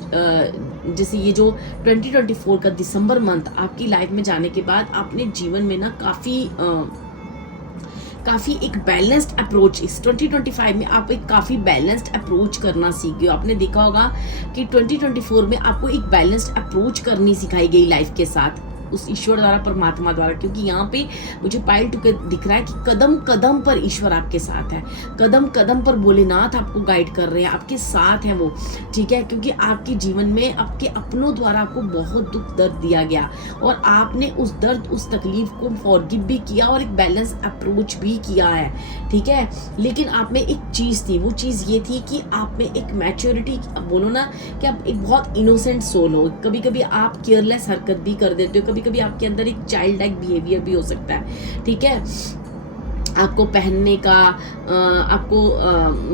जैसे ये जो 2024 का दिसंबर मंथ आपकी लाइफ में जाने के बाद आपने जीवन में ना काफ़ी एक बैलेंस्ड अप्रोच, इस 2025 में आप एक काफ़ी बैलेंस्ड अप्रोच करना सीख गए हो। आपने देखा होगा कि 2024 में आपको एक बैलेंस्ड अप्रोच करनी सिखाई गई लाइफ के साथ, उस ईश्वर द्वारा, परमात्मा द्वारा। क्योंकि यहाँ पे मुझे पाइल टू के दिख रहा है कि कदम कदम पर ईश्वर आपके साथ है, कदम कदम पर भोलेनाथ आपको गाइड कर रहे हैं, आपके साथ हैं वो, ठीक है। क्योंकि आपके जीवन में आपके अपनों द्वारा आपको बहुत दुख दर्द दिया गया और आपने उस दर्द, उस तकलीफ को फॉरगिव भी किया और एक बैलेंस अप्रोच भी किया है, ठीक है। लेकिन आप में एक चीज़ थी, वो चीज़ ये थी कि आप में एक मैच्योरिटी, बोलो ना कि आप एक बहुत इनोसेंट सोल हो। कभी कभी आप केयरलेस हरकत भी कर देते हो, कभी कभी आपके अंदर एक चाइल्ड लाइक बिहेवियर भी हो सकता है, ठीक है। आपको पहनने का, आपको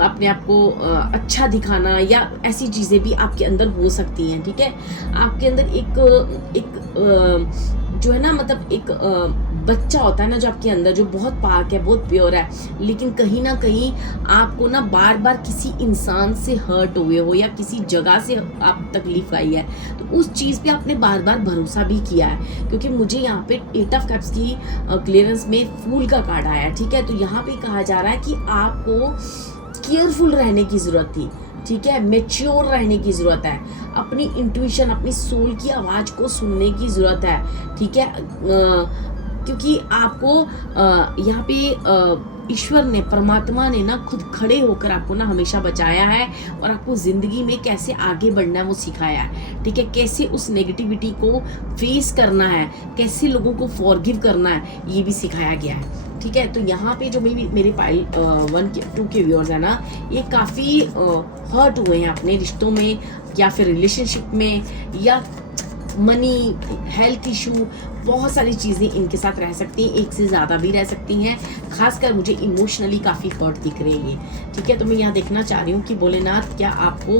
अपने आप को अच्छा दिखाना या ऐसी चीज़ें भी आपके अंदर हो सकती हैं, ठीक है। आपके अंदर एक जो है ना, मतलब एक बच्चा होता है ना जो आपके अंदर, जो बहुत पाक है, बहुत प्योर है, लेकिन कहीं ना कहीं आपको ना बार बार किसी इंसान से हर्ट हुए हो या किसी जगह से आप तकलीफ आई है, तो उस चीज़ पे आपने बार बार भरोसा भी किया है। क्योंकि मुझे यहाँ पे 8 ऑफ कप्स की क्लियरेंस में फूल का कार्ड आया है, ठीक है। तो यहाँ पे कहा जा रहा है कि आपको केयरफुल रहने की ज़रूरत थी, ठीक है, मेच्योर रहने की ज़रूरत है, अपनी इंट्यूशन, अपनी सोल की आवाज़ को सुनने की ज़रूरत है, ठीक है। क्योंकि आपको यहाँ पे ईश्वर ने, परमात्मा ने ना खुद खड़े होकर आपको ना हमेशा बचाया है और आपको ज़िंदगी में कैसे आगे बढ़ना है वो सिखाया है, ठीक है। कैसे उस नेगेटिविटी को फेस करना है, कैसे लोगों को फॉरगिव करना है, ये भी सिखाया गया है, ठीक है। तो यहाँ पे जो मेरे पाइल 1 2 के व्यूअर्स है ना, ये काफ़ी हर्ट हुए हैं अपने रिश्तों में या फिर रिलेशनशिप में, या मनी, हेल्थ इशू, बहुत सारी चीज़ें इनके साथ रह सकती हैं, एक से ज़्यादा भी रह सकती हैं। खासकर मुझे इमोशनली काफ़ी हर्ट दिख रही है, ठीक है। तो मैं यहाँ देखना चाह रही हूँ कि भोलेनाथ क्या आपको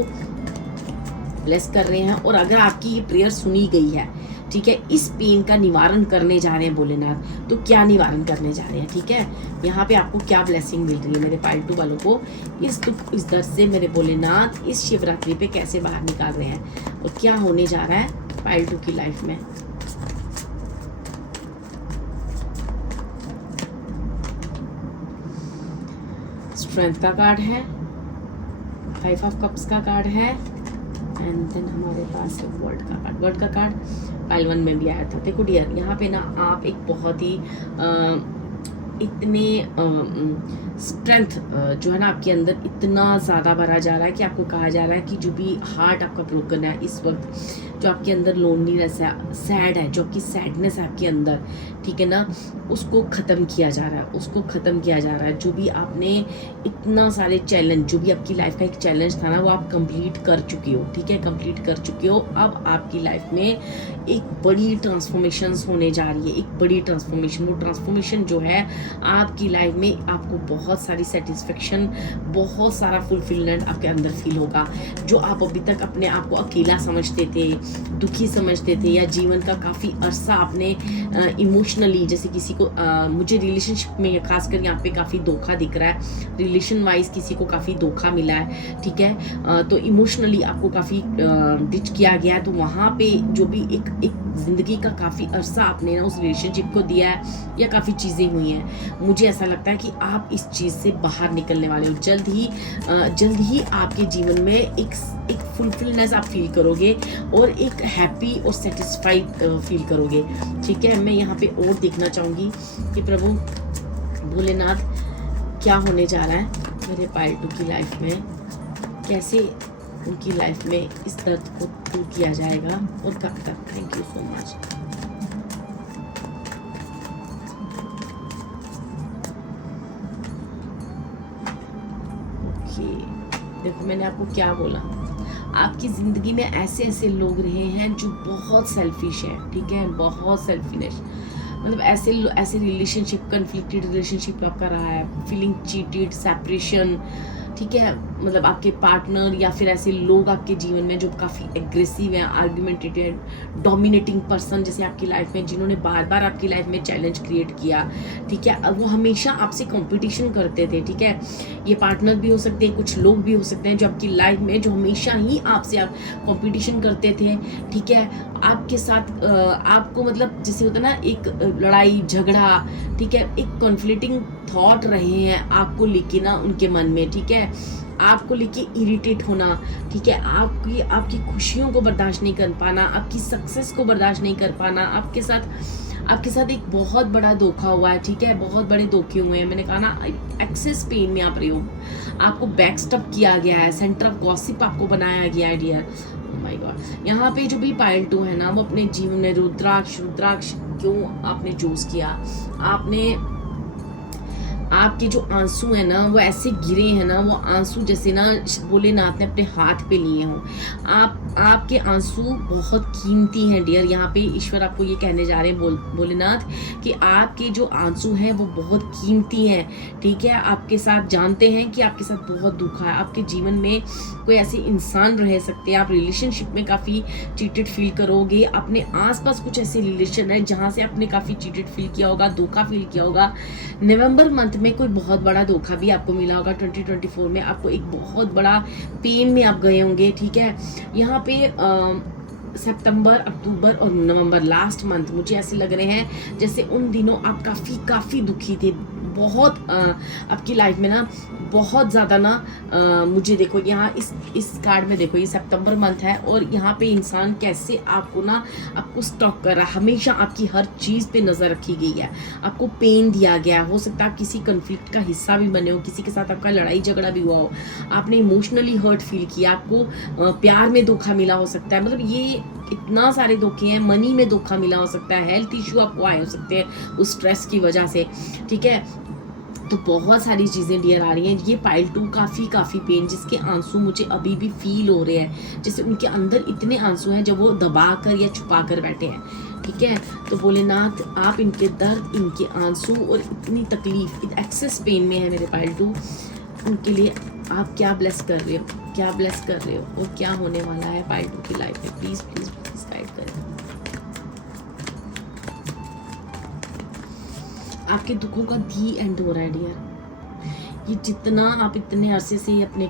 ब्लेस कर रहे हैं, और अगर आपकी ये प्रेयर सुनी गई है, ठीक है, इस पेन का निवारण करने जा रहे हैं भोलेनाथ, तो क्या निवारण करने जा रहे हैं, ठीक है। यहाँ पे आपको क्या ब्लेसिंग मिल रही है मेरे पाइल 2 वालों को, इस दुख, इस दर्द से मेरे भोलेनाथ इस शिवरात्रि पे कैसे बाहर निकाल रहे हैं और क्या होने जा रहा है पाइल 2 की लाइफ में। स्ट्रेंथ का कार्ड है, 5 ऑफ कप्स का कार्ड है, एंड देन हमारे पास है वर्ल्ड का कार्ड। वर्ल्ड का कार्ड पाइल 1 में भी आया था। देखो डियर, यहाँ पे ना आप एक बहुत ही इतने स्ट्रेंथ जो है ना आपके अंदर इतना ज़्यादा भरा जा रहा है कि आपको कहा जा रहा है कि जो भी हार्ट आपका ब्रोकन है इस वक्त, जो आपके अंदर लोनलीनेस है, सैड है, जो आपकी सैडनेस है आपके अंदर, ठीक है ना, उसको ख़त्म किया जा रहा है, उसको ख़त्म किया जा रहा है। जो भी आपने इतना सारे चैलेंज, जो भी आपकी लाइफ का एक चैलेंज था ना, वो आप कंप्लीट कर चुकी हो, ठीक है, कंप्लीट कर चुके हो। अब आपकी लाइफ में एक बड़ी ट्रांसफॉर्मेशन होने जा रही है, एक बड़ी ट्रांसफॉर्मेशन। वो ट्रांसफॉर्मेशन जो है आपकी लाइफ में आपको बहुत सारी सेटिस्फेक्शन, बहुत सारा फुलफिलमेंट आपके अंदर फील होगा। जो आप अभी तक अपने आप को अकेला समझते थे, दुखी समझते थे, या जीवन का काफ़ी अरसा आपने इमोशनली, जैसे किसी को मुझे रिलेशनशिप में खासकर यहाँ पे काफ़ी धोखा दिख रहा है, रिलेशन वाइज किसी को काफ़ी धोखा मिला है, ठीक है। तो इमोशनली आपको काफ़ी डिच किया गया है। तो वहाँ पे जो भी एक ज़िंदगी का काफ़ी अरसा आपने ना उस रिलेशनशिप को दिया है, या काफ़ी चीज़ें हुई हैं, मुझे ऐसा लगता है कि आप इस चीज़ से बाहर निकलने वाले हो। जल्द ही आपके जीवन में एक फुलफिलनेस आप फील करोगे और एक हैप्पी और सेटिस्फाइड फील करोगे, ठीक है। मैं यहाँ पे और देखना चाहूँगी कि प्रभु भोलेनाथ क्या होने जा रहा है मेरे पाइल 2 की लाइफ में, कैसे उनकी लाइफ में इस दर्द को दूर किया जाएगा और कब तक। Thank you so much. Okay, देखो मैंने आपको क्या बोला, आपकी ज़िंदगी में ऐसे ऐसे लोग रहे हैं जो बहुत सेल्फिश है, ठीक है, बहुत सेल्फिश, मतलब ऐसे रिलेशनशिप, कन्फ्लिक्टेड रिलेशनशिप आपका रहा है, फीलिंग चीटेड, सेपरेशन, ठीक है, मतलब आपके पार्टनर या फिर ऐसे लोग आपके जीवन में जो काफ़ी एग्रेसिव हैं, आर्ग्यूमेंटेटिव, डोमिनेटिंग पर्सन जैसे आपकी लाइफ में, जिन्होंने बार बार आपकी लाइफ में चैलेंज क्रिएट किया, ठीक है, वो हमेशा आपसे कंपटीशन करते थे, ठीक है, ये पार्टनर भी हो सकते हैं, कुछ लोग भी हो सकते हैं जो आपकी लाइफ में जो हमेशा ही आपसे आप कंपटीशन करते थे, ठीक है, आपके साथ आपको मतलब जैसे होता है ना एक लड़ाई झगड़ा, ठीक है, एक कॉन्फ्लिक्टिंग थॉट रहे हैं आपको लेके ना उनके मन में, ठीक है, आपको लेके इरिटेट होना, ठीक है, आपकी खुशियों को बर्दाश्त नहीं कर पाना, आपकी सक्सेस को बर्दाश्त नहीं कर पाना, आपके साथ एक बहुत बड़ा धोखा हुआ है, ठीक है, बहुत बड़े धोखे हुए हैं, मैंने कहा ना एक्सेस पेन में आप रहे हो, आपको बैकस्टप किया गया है, सेंटर ऑफ गॉसिप आपको बनाया गया है डियर। माय गॉड, यहाँ पे जो भी पाइल 2 है ना, वो अपने जीवन में रुद्राक्ष क्यों आपने चूज किया, आपके जो आंसू है ना वो ऐसे गिरे हैं ना, वो आंसू जैसे ना भोलेनाथ ने अपने हाथ पे लिए हों, आपके आंसू बहुत कीमती हैं डियर। यहाँ पे ईश्वर आपको ये कहने जा रहे हैं भोलेनाथ कि आपके जो आंसू हैं वो बहुत कीमती हैं, ठीक है, आपके साथ जानते हैं कि आपके साथ बहुत दुख है, आपके जीवन में कोई ऐसे इंसान रह सकते हैं, आप रिलेशनशिप में काफ़ी चीटेड फील करोगे, अपने आसपास कुछ ऐसे रिलेशन है जहाँ से आपने काफ़ी चीटेड फील किया होगा, धोखा फील किया होगा। नवंबर मंथ में कोई बहुत बड़ा धोखा भी आपको मिला होगा, 2024 में आपको एक बहुत बड़ा पेन में आप गए होंगे, ठीक है। यहाँ पे सितंबर, अक्टूबर और नवंबर लास्ट मंथ मुझे ऐसे लग रहे हैं जैसे उन दिनों आप काफ़ी दुखी थे, बहुत आपकी लाइफ में ना बहुत ज़्यादा ना मुझे देखो यहाँ इस कार्ड में देखो, ये सितंबर मंथ है और यहाँ पे इंसान कैसे आपको स्टॉक कर रहा है, हमेशा आपकी हर चीज़ पे नज़र रखी गई है, आपको पेन दिया गया, हो सकता है आप किसी कन्फ्लिक्ट का हिस्सा भी बने हो, किसी के साथ आपका लड़ाई झगड़ा भी हुआ हो, आपने इमोशनली हर्ट फील किया, आपको प्यार में धोखा मिला हो सकता है, मतलब ये इतना सारे धोखे हैं, मनी में धोखा मिला हो सकता है, हेल्थ इश्यू आपको आए हो सकते हैं उस स्ट्रेस की वजह से, ठीक है, तो बहुत सारी चीज़ें डियर आ रही हैं। ये पाइल 2 काफ़ी पेन, जिसके आंसू मुझे अभी भी फील हो रहे हैं, जैसे उनके अंदर इतने आंसू हैं जब वो दबा कर या छुपा कर बैठे हैं, ठीक है। तो भोलेनाथ आप इनके दर्द, इनके आंसू और इतनी तकलीफ, एक्सेस पेन में है मेरे पाइल 2, उनके लिए आप क्या ब्लेस कर रहे हो और क्या होने वाला है पाइल 2 की लाइफ में, प्लीज़ गाइड करें। आपके दुखों का दी एंड हो रहा है डियर। ये जितना आप इतने अरसे से अपने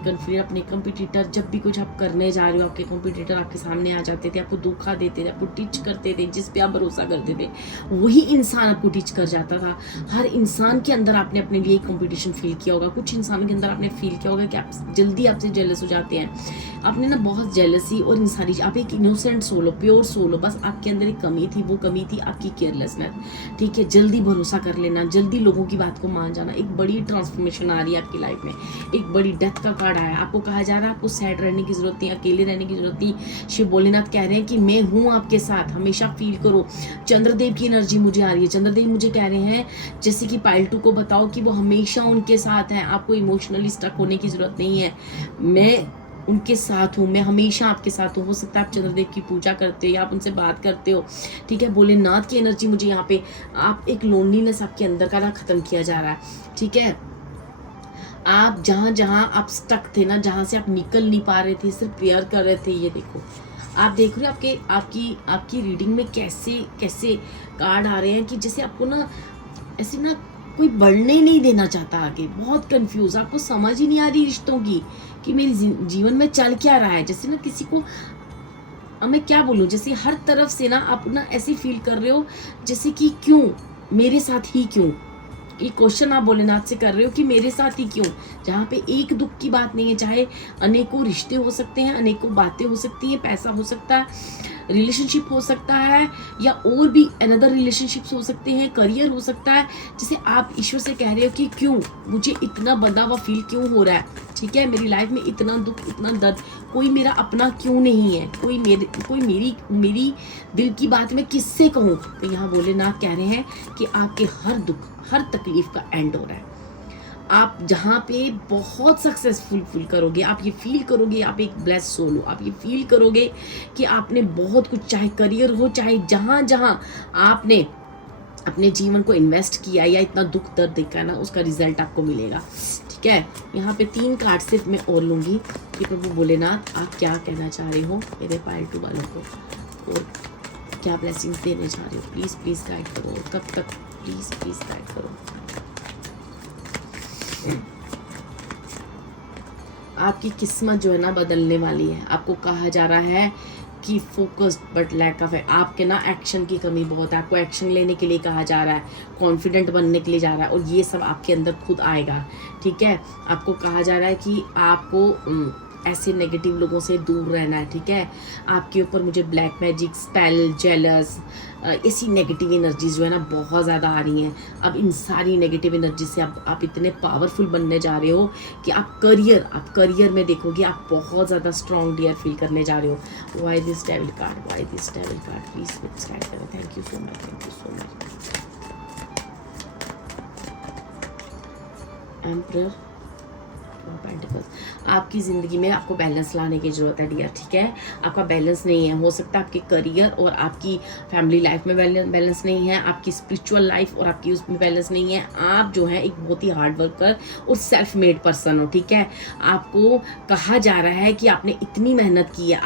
कंपटीटर, जब भी कुछ आप करने जा रहे हो, आपके कंपटीटर आपके सामने आ जाते थे, आपको धोखा देते थे, आपको टीच करते थे, जिस पे आप भरोसा करते थे वही इंसान आपको टीच कर जाता था। हर इंसान के अंदर आपने अपने लिए कंपटीशन फील किया होगा, कुछ इंसानों के अंदर आपने फील किया होगा कि आप जल्दी आपसे जेलस हो जाते हैं, आपने ना बहुत जेलसी और इन सारी, आप एक इनोसेंट सोल हो, प्योर सोल हो, बस आपके अंदर एक कमी थी, वो कमी थी आपकी केयरलेसनेस, ठीक है, जल्दी भरोसा कर लेना, जल्दी लोगों की बात को मान जाना। एक बड़ी ट्रांसफॉर्मेशन आ रही है आपकी लाइफ में, एक बड़ी डेथ का कार्ड आया, आपको कहा जा रहा है आपको सैड रहने की जरूरत नहीं, अकेले रहने की जरूरत नहीं। शिव भोलेनाथ कह रहे हैं कि मैं हूँ आपके साथ, हमेशा फील करो। चंद्रदेव की एनर्जी मुझे आ रही है, चंद्रदेव मुझे कह रहे हैं जैसे कि पाइल 2 को बताओ कि वो हमेशा उनके साथ हैं, आपको इमोशनली स्टक होने की जरूरत नहीं है, मैं उनके साथ हूँ, मैं हमेशा आपके साथ हूँ। हो सकता है आप चंद्रदेव की पूजा करते हो या आप उनसे बात करते हो, ठीक है। भोलेनाथ की एनर्जी मुझे यहाँ पे, आप एक लोनलीनेस आपके अंदर का ना खत्म किया जा रहा है, ठीक है। आप जहाँ आप स्टक थे ना, जहाँ से आप निकल नहीं पा रहे थे, सिर्फ प्रेयर कर रहे थे, ये देखो आप देख रहे हो आपकी रीडिंग में कैसे कार्ड आ रहे हैं कि जैसे आपको ना ऐसे ना कोई बढ़ने नहीं देना चाहता आगे, बहुत कंफ्यूज, आपको समझ ही नहीं आ रही रिश्तों की कि मेरे जीवन में चल क्या रहा है। जैसे ना किसी को, अब मैं क्या बोलूँ, जैसे हर तरफ से ना आप ना ऐसे फील कर रहे हो जैसे कि क्यों मेरे साथ ही क्यों, ये क्वेश्चन आप भोलेनाथ से कर रहे हो कि मेरे साथ ही क्यों, जहाँ पे एक दुख की बात नहीं है, चाहे अनेकों रिश्ते हो सकते हैं, अनेकों बातें हो सकती हैं, पैसा हो सकता है, रिलेशनशिप हो सकता है या और भी अनदर रिलेशनशिप्स हो सकते हैं, करियर हो सकता है, जिसे आप ईश्वर से कह रहे हो कि क्यों मुझे इतना बंधा हुआ फील क्यों हो रहा है, ठीक है, मेरी लाइफ में इतना दुख, इतना दर्द, कोई मेरा अपना क्यों नहीं है, कोई मेरी दिल की बात मैं किससे कहूँ। तो यहाँ भोलेनाथ कह रहे हैं कि आपके हर दुख, हर तकलीफ का एंड हो रहा है। आप जहाँ पे बहुत सक्सेसफुल फील करोगे, आप ये फील करोगे आप एक ब्लेस्ड सोल हो, आप ये फील करोगे कि आपने बहुत कुछ, चाहे करियर हो, चाहे जहाँ जहाँ आपने अपने जीवन को इन्वेस्ट किया या इतना दुख दर्द देखा ना, उसका रिजल्ट आपको मिलेगा, ठीक है। यहाँ पे 3 कार्ड सिर्फ मैं और लूँगी कि प्रभु भोलेनाथ आप क्या कहना चाह रहे हो मेरे पायल टू वालों को, और क्या ब्लेसिंग्स देने चाह रहे हो। प्लीज़ प्लीज़ गाइड करो, कब तक, प्लीज़ प्लीज़ गाइड करो। आपकी किस्मत जो है ना बदलने वाली है। आपको कहा जा रहा है कि फोकस्ड बट लैक ऑफ है, आपके ना एक्शन की कमी बहुत है, आपको एक्शन लेने के लिए कहा जा रहा है, कॉन्फिडेंट बनने के लिए जा रहा है, और ये सब आपके अंदर खुद आएगा, ठीक है। आपको कहा जा रहा है कि आपको ऐसे नेगेटिव लोगों से दूर रहना है, ठीक है। आपके ऊपर मुझे ब्लैक मैजिक, स्पेल, जेलस, ऐसी नेगेटिव एनर्जीज जो है ना बहुत ज़्यादा आ रही हैं। अब इन सारी नेगेटिव एनर्जी से आप इतने पावरफुल बनने जा रहे हो कि आप करियर में देखोगे आप बहुत ज़्यादा स्ट्रॉन्ग डियर फील करने जा रहे हो। Why this devil card, why this devil card, please subscribe करें। Thank you so much, thank you so much. Emperor pentacles, आपकी ज़िंदगी में आपको बैलेंस लाने की ज़रूरत है डियर, ठीक है। आपका बैलेंस नहीं है, हो सकता है आपके करियर और आपकी फैमिली लाइफ में बैलेंस नहीं है, आपकी स्पिरिचुअल लाइफ और आपकी उसमें बैलेंस नहीं है। आप जो है एक बहुत ही हार्ड वर्कर और सेल्फ मेड पर्सन हो, ठीक है। आपको कहा जा रहा है कि आपने इतनी मेहनत की है,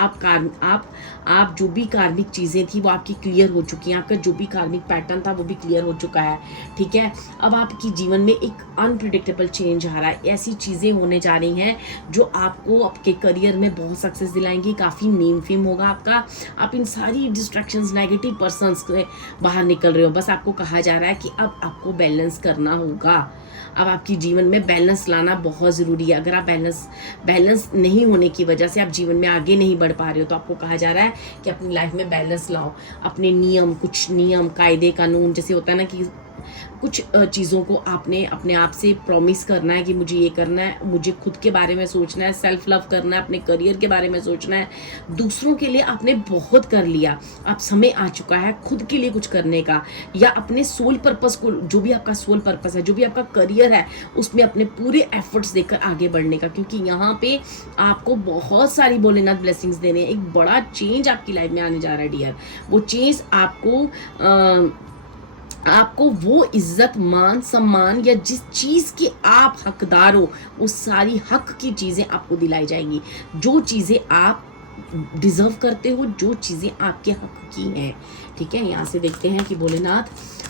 आप जो भी कार्मिक चीज़ें थी वो आपकी क्लियर हो चुकी हैं, आपका जो भी कार्मिक पैटर्न था वो भी क्लियर हो चुका है, ठीक है। अब आपकी जीवन में एक अनप्रिडिक्टेबल चेंज आ रहा है, ऐसी चीज़ें होने जा रही हैं जो आपको आपके करियर में बहुत सक्सेस दिलाएंगी, काफ़ी नेम फेम होगा आपका। आप इन सारी डिस्ट्रैक्शंस, नेगेटिव पर्सन्स से बाहर निकल रहे हो। बस आपको कहा जा रहा है कि अब आपको बैलेंस करना होगा, अब आपकी जीवन में बैलेंस लाना बहुत ज़रूरी है। अगर आप बैलेंस नहीं होने की वजह से आप जीवन में आगे नहीं बढ़ पा रहे हो, तो आपको कहा जा रहा है कि अपनी लाइफ में बैलेंस लाओ। अपने कुछ नियम, कायदे कानून, जैसे होता है ना कि कुछ चीज़ों को आपने अपने आप से प्रॉमिस करना है कि मुझे ये करना है, मुझे खुद के बारे में सोचना है, सेल्फ लव करना है, अपने करियर के बारे में सोचना है। दूसरों के लिए आपने बहुत कर लिया, अब समय आ चुका है खुद के लिए कुछ करने का, या अपने सोल पर्पस को, जो भी आपका सोल पर्पस है, जो भी आपका करियर है, उसमें अपने पूरे एफर्ट्स देकर आगे बढ़ने का, क्योंकि यहाँ पे आपको बहुत सारी भोलेनाथ ब्लेसिंग्स देने हैं। एक बड़ा चेंज आपकी लाइफ में आने जा रहा है डियर। वो चेंज आपको वो इज्जत, मान, सम्मान या जिस चीज़ की आप हकदार हो, वो सारी हक की चीज़ें आपको दिलाई जाएंगी, जो चीज़ें आप डिजर्व करते हो, जो चीज़ें आपके हक की हैं, ठीक है। यहाँ से देखते हैं कि भोलेनाथ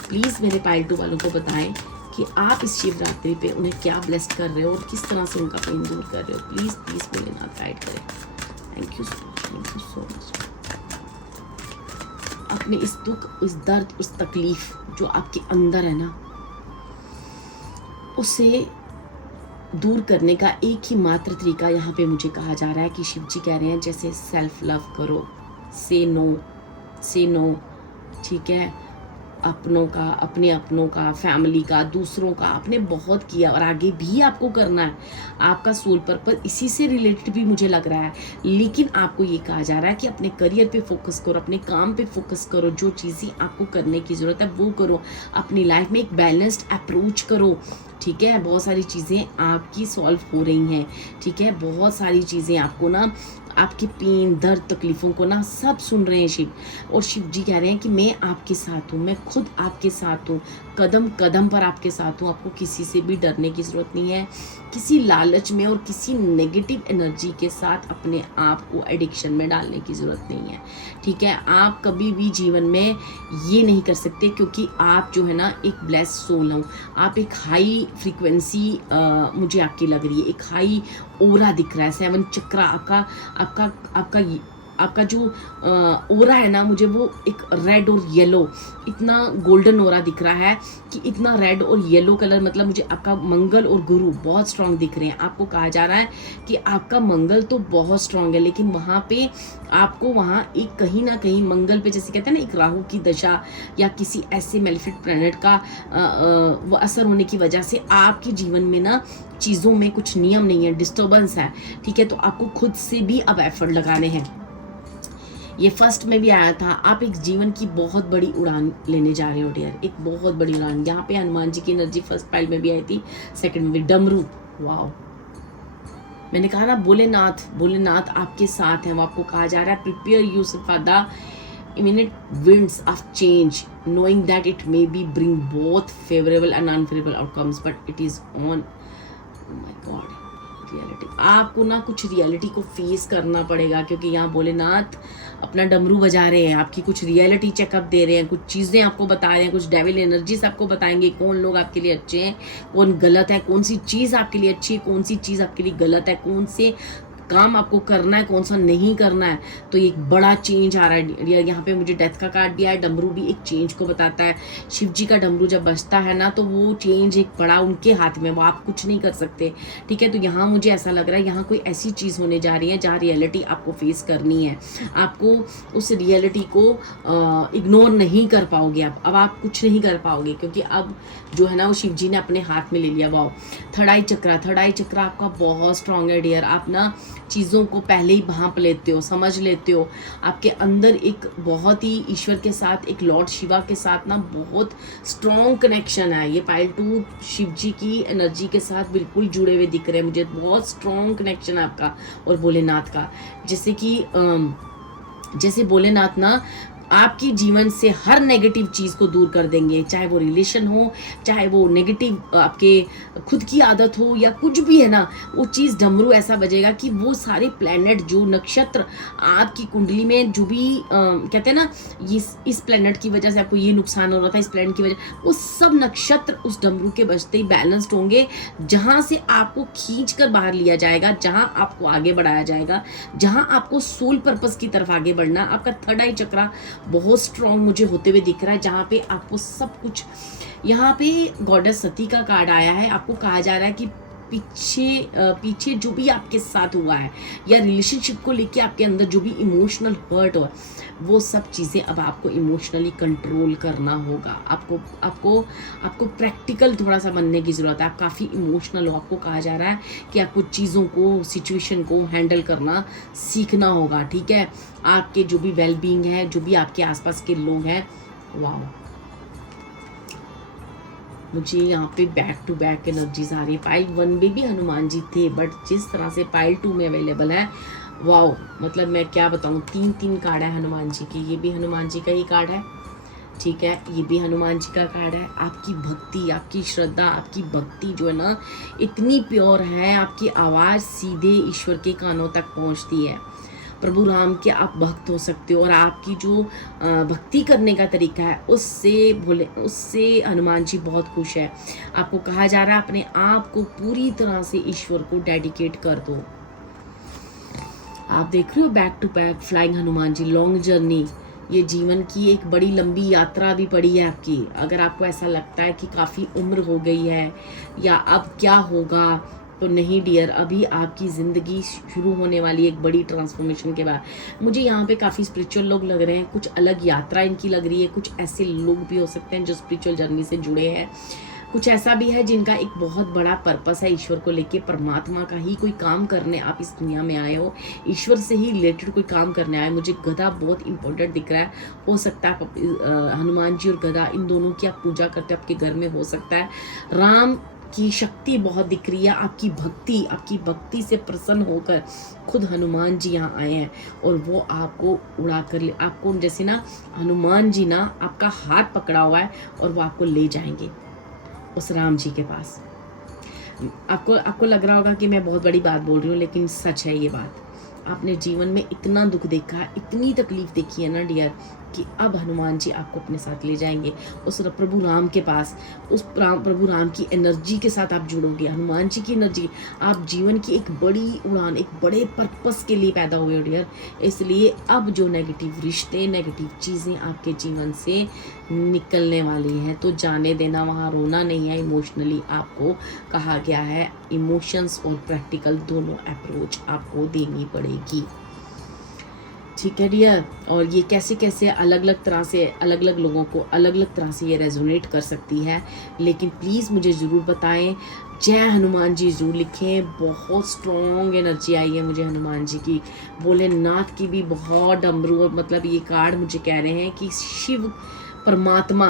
प्लीज़ मेरे पायल टू वालों को बताएं कि आप इस शिवरात्रि पे उन्हें क्या ब्लेस्ड कर रहे हो और किस तरह से उनका पेन दूर कर रहे हो। प्लीज़ प्लीज़ भोलेनाथ गाइड करें। Thank you so much. अपने इस दुख, इस दर्द, उस तकलीफ जो आपके अंदर है ना, उसे दूर करने का एक ही मात्र तरीका यहाँ पे मुझे कहा जा रहा है कि शिव जी कह रहे हैं जैसे सेल्फ लव करो, से नो, ठीक है। अपने अपनों का, फैमिली का, दूसरों का आपने बहुत किया और आगे भी आपको करना है। आपका सोल पर्पस इसी से रिलेटेड भी मुझे लग रहा है, लेकिन आपको ये कहा जा रहा है कि अपने करियर पे फोकस करो, अपने काम पे फोकस करो, जो चीज़ें आपको करने की ज़रूरत है वो करो, अपनी लाइफ में एक बैलेंस्ड अप्रोच करो, ठीक है। बहुत सारी चीज़ें आपकी सॉल्व हो रही हैं, ठीक है। बहुत सारी चीज़ें आपको ना, आपके पेन, दर्द, तकलीफ़ों को ना सब सुन रहे हैं शिव, और शिव जी कह रहे हैं कि मैं आपके साथ हूँ, मैं खुद आपके साथ हूँ, कदम कदम पर आपके साथ हूँ। आपको किसी से भी डरने की ज़रूरत नहीं है, किसी लालच में और किसी नेगेटिव एनर्जी के साथ अपने आप को एडिक्शन में डालने की ज़रूरत नहीं है, ठीक है। आप कभी भी जीवन में ये नहीं कर सकते, क्योंकि आप जो है ना एक ब्लेस्ड सोल हो, आप एक हाई फ्रीक्वेंसी मुझे आपकी लग रही है, एक हाई ओरा दिख रहा है, 7 चक्रा आपका आपका जो ओरा है ना, मुझे वो एक रेड और येलो, इतना गोल्डन ओरा दिख रहा है कि इतना रेड और येलो कलर, मतलब मुझे आपका मंगल और गुरु बहुत स्ट्रांग दिख रहे हैं। आपको कहा जा रहा है कि आपका मंगल तो बहुत स्ट्रांग है, लेकिन वहाँ पे आपको वहाँ एक कहीं ना कहीं मंगल पे, जैसे कहते हैं ना, एक राहु की दशा या किसी ऐसे मेलेफिक प्लैनेट का वो असर होने की वजह से आपके जीवन में ना चीज़ों में कुछ नियम नहीं है, डिस्टर्बेंस है, ठीक है। तो आपको खुद से भी अब एफर्ट लगाने हैं। ये फर्स्ट में भी आया था, आप एक जीवन की बहुत बड़ी उड़ान लेने जा रहे हो डियर, एक बहुत बड़ी उड़ान। यहाँ पे हनुमान जी की एनर्जी फर्स्ट पाइल में भी आई थी, सेकंड में भी डमरू। वाओ, मैंने कहा ना, भोलेनाथ, भोलेनाथ आपके साथ हैं। वो आपको कहा जा रहा है prepare yourself for the imminent winds of change, knowing that it may be bring both favorable and unfavorable outcomes, but it is on, oh my god, reality. आपको ना कुछ रियलिटी को फेस करना पड़ेगा, क्योंकि यहाँ भोलेनाथ अपना डमरू बजा रहे हैं, आपकी कुछ रियलिटी चेकअप दे रहे हैं, कुछ चीज़ें आपको बता रहे हैं, कुछ डेविल एनर्जीज आपको बताएंगे कौन लोग आपके लिए अच्छे हैं, कौन गलत है, कौन सी चीज़ आपके लिए अच्छी है, कौन सी चीज़ आपके लिए गलत है, कौन से काम आपको करना है, कौन सा नहीं करना है। तो एक बड़ा चेंज आ रहा है। यहाँ पे मुझे डेथ का कार्ड भी आया। डमरू भी एक चेंज को बताता है। शिव जी का डमरू जब बजता है ना, तो वो चेंज एक बड़ा उनके हाथ में, वो आप कुछ नहीं कर सकते, ठीक है। तो यहाँ मुझे ऐसा लग रहा है, यहाँ कोई ऐसी चीज़ होने जा रही है जहाँ रियलिटी आपको फेस करनी है। आपको उस रियलिटी को इग्नोर नहीं कर पाओगे। अब आप कुछ नहीं कर पाओगे, क्योंकि अब जो है ना वो शिव जी ने अपने हाथ में ले लिया। वाओ, थर्ड आई चक्र, थर्ड आई चक्र आपका बहुत स्ट्रांग है डियर। आप ना चीज़ों को पहले ही भांप लेते हो, समझ लेते हो। आपके अंदर एक बहुत ही ईश्वर के साथ, एक लॉर्ड शिवा के साथ ना बहुत स्ट्रॉन्ग कनेक्शन है। ये पाइल 2 शिव जी की एनर्जी के साथ बिल्कुल जुड़े हुए दिख रहे हैं मुझे। बहुत स्ट्रॉन्ग कनेक्शन है आपका और भोलेनाथ का। जैसे भोलेनाथ ना आपकी जीवन से हर नेगेटिव चीज़ को दूर कर देंगे, चाहे वो रिलेशन हो, चाहे वो नेगेटिव आपके खुद की आदत हो, या कुछ भी है ना, वो चीज़ डमरू ऐसा बजेगा कि वो सारे प्लैनेट, जो नक्षत्र आपकी कुंडली में जो भी कहते हैं ना, इस प्लैनेट की वजह से आपको ये नुकसान हो रहा था, इस प्लैनेट की वजह, वो सब नक्षत्र उस डमरू के बजते ही बैलेंस्ड होंगे, जहाँ से आपको खींच कर बाहर लिया जाएगा, जहाँ आपको आगे बढ़ाया जाएगा, जहाँ आपको सोल पर्पस की तरफ आगे बढ़ना। आपका थर्ड आई चक्रा बहुत स्ट्रॉन्ग मुझे होते हुए दिख रहा है, जहाँ पे आपको सब कुछ। यहाँ पे गॉडेस सती का कार्ड आया है। आपको कहा जा रहा है कि पीछे जो भी आपके साथ हुआ है, या रिलेशनशिप को लेके आपके अंदर जो भी इमोशनल हर्ट हो, वो सब चीज़ें अब आपको इमोशनली कंट्रोल करना होगा। आपको प्रैक्टिकल थोड़ा सा बनने की ज़रूरत है। आप काफ़ी इमोशनल हो। आपको कहा जा रहा है कि आपको चीज़ों को, सिचुएशन को हैंडल करना सीखना होगा, ठीक है। आपके जो भी वेलबींग है, जो भी आपके आसपास के लोग हैं, वाओ, मुझे यहाँ पे बैक टू बैक एनर्जीज आ रही है। पाइल 1 में भी हनुमान जी थे, बट जिस तरह से पाइल 2 में अवेलेबल है, वाओ, मतलब मैं क्या बताऊँ, 3 कार्ड है हनुमान जी के। ये भी हनुमान जी का ही कार्ड है, ठीक है। ये भी हनुमान जी का कार्ड है। आपकी भक्ति, आपकी श्रद्धा, आपकी भक्ति जो है ना, इतनी प्योर है, आपकी आवाज़ सीधे ईश्वर के कानों तक पहुँचती है। प्रभु राम के आप भक्त हो सकते हो, और आपकी जो भक्ति करने का तरीका है, उससे हनुमान जी बहुत खुश है। आपको कहा जा रहा है अपने आप को पूरी तरह से ईश्वर को डेडिकेट कर दो। आप देख रहे हो back to back flying Hanuman ji, long journey. ये जीवन की एक बड़ी लंबी यात्रा भी पड़ी है आपकी। अगर आपको ऐसा लगता है कि काफ़ी उम्र हो गई है, या अब क्या होगा, तो नहीं डियर, अभी आपकी ज़िंदगी शुरू होने वाली एक बड़ी ट्रांसफॉर्मेशन के बाद। मुझे यहाँ पे काफ़ी स्पिरिचुअल लोग लग रहे हैं, कुछ अलग यात्रा इनकी लग रही है। कुछ ऐसे लोग भी हो सकते हैं जो स्पिरिचुअल जर्नी से जुड़े हैं। कुछ ऐसा भी है जिनका एक बहुत बड़ा पर्पस है ईश्वर को लेके, परमात्मा का ही कोई काम करने आप इस दुनिया में आए हो, ईश्वर से ही रिलेटेड कोई काम करने आए। मुझे गधा बहुत इंपॉर्टेंट दिख रहा है। हो सकता है आप हनुमान जी और गधा, इन दोनों की आप पूजा करते हो, आपके घर में हो सकता है। राम की शक्ति बहुत दिख रही है। आपकी भक्ति से प्रसन्न होकर खुद हनुमान जी यहाँ आए हैं, और वो आपको उड़ा कर आपको, जैसे ना हनुमान जी ना आपका हाथ पकड़ा हुआ है, और वो आपको ले जाएंगे उस राम जी के पास। आपको लग रहा होगा कि मैं बहुत बड़ी बात बोल रही हूँ, लेकिन सच है ये बात। आपने जीवन में इतना दुख देखा है, इतनी तकलीफ देखी है ना डियर, कि अब हनुमान जी आपको अपने साथ ले जाएंगे उस प्रभु राम के पास। उस प्रभु राम की एनर्जी के साथ आप जुड़ोगे, हनुमान जी की एनर्जी। आप जीवन की एक बड़ी उड़ान, एक बड़े पर्पस के लिए पैदा हुए हो डियर। इसलिए अब जो नेगेटिव रिश्ते, नेगेटिव चीज़ें आपके जीवन से निकलने वाली हैं, तो जाने देना, वहाँ रोना नहीं है। इमोशनली आपको कहा गया है, इमोशंस और प्रैक्टिकल दोनों अप्रोच आपको देनी पड़ेगी, ठीक है डियर। और ये कैसे कैसे अलग अलग तरह से, अलग अलग लोगों को अलग अलग तरह से ये रेजोनेट कर सकती है, लेकिन प्लीज़ मुझे ज़रूर बताएं। जय हनुमान जी ज़रूर लिखें। बहुत स्ट्रॉन्ग एनर्जी आई है मुझे हनुमान जी की, भोलेनाथ की भी बहुत, डमरू, मतलब ये कार्ड मुझे कह रहे हैं कि शिव परमात्मा,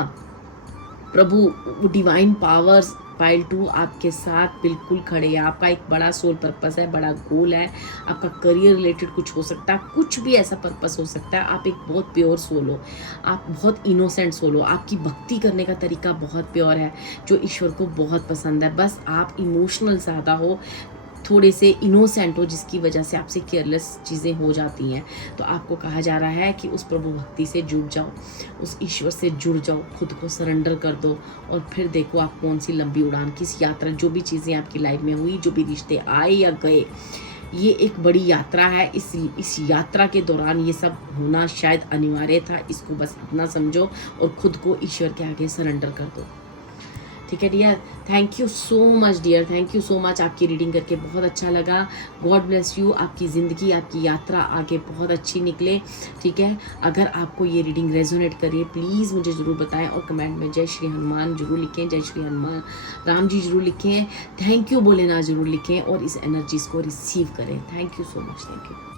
प्रभु, डिवाइन पावर्स पाइल 2 आपके साथ बिल्कुल खड़े हैं। आपका एक बड़ा सोल पर्पस है, बड़ा गोल है, आपका करियर रिलेटेड कुछ हो सकता है, कुछ भी ऐसा पर्पस हो सकता है। आप एक बहुत प्योर सोल हो, आप बहुत इनोसेंट सोल हो, आपकी भक्ति करने का तरीका बहुत प्योर है जो ईश्वर को बहुत पसंद है। बस आप इमोशनल ज़्यादा हो, थोड़े से इनोसेंट हो, जिसकी वजह से आपसे केयरलेस चीज़ें हो जाती हैं। तो आपको कहा जा रहा है कि उस प्रभु भक्ति से जुड़ जाओ, उस ईश्वर से जुड़ जाओ, खुद को सरेंडर कर दो, और फिर देखो आप कौन सी लंबी उड़ान, किस यात्रा, जो भी चीज़ें आपकी लाइफ में हुई, जो भी रिश्ते आए या गए, ये एक बड़ी यात्रा है। इस यात्रा के दौरान ये सब होना शायद अनिवार्य था। इसको बस अपना समझो और खुद को ईश्वर के आगे सरेंडर कर दो, ठीक है dear. Thank you so much dear, thank you so much. आपकी रीडिंग करके बहुत अच्छा लगा। God bless you. आपकी ज़िंदगी, आपकी यात्रा आगे बहुत अच्छी निकले, ठीक है। अगर आपको ये रीडिंग रेजोनेट करे, प्लीज़ मुझे ज़रूर बताएं और कमेंट में जय श्री हनुमान ज़रूर लिखें, जय श्री हनुमान राम जी ज़रूर लिखें, थैंक यू भोलेनाथ ज़रूर लिखें, और इस एनर्जीज़ को रिसीव करें। Thank you so much, thank you.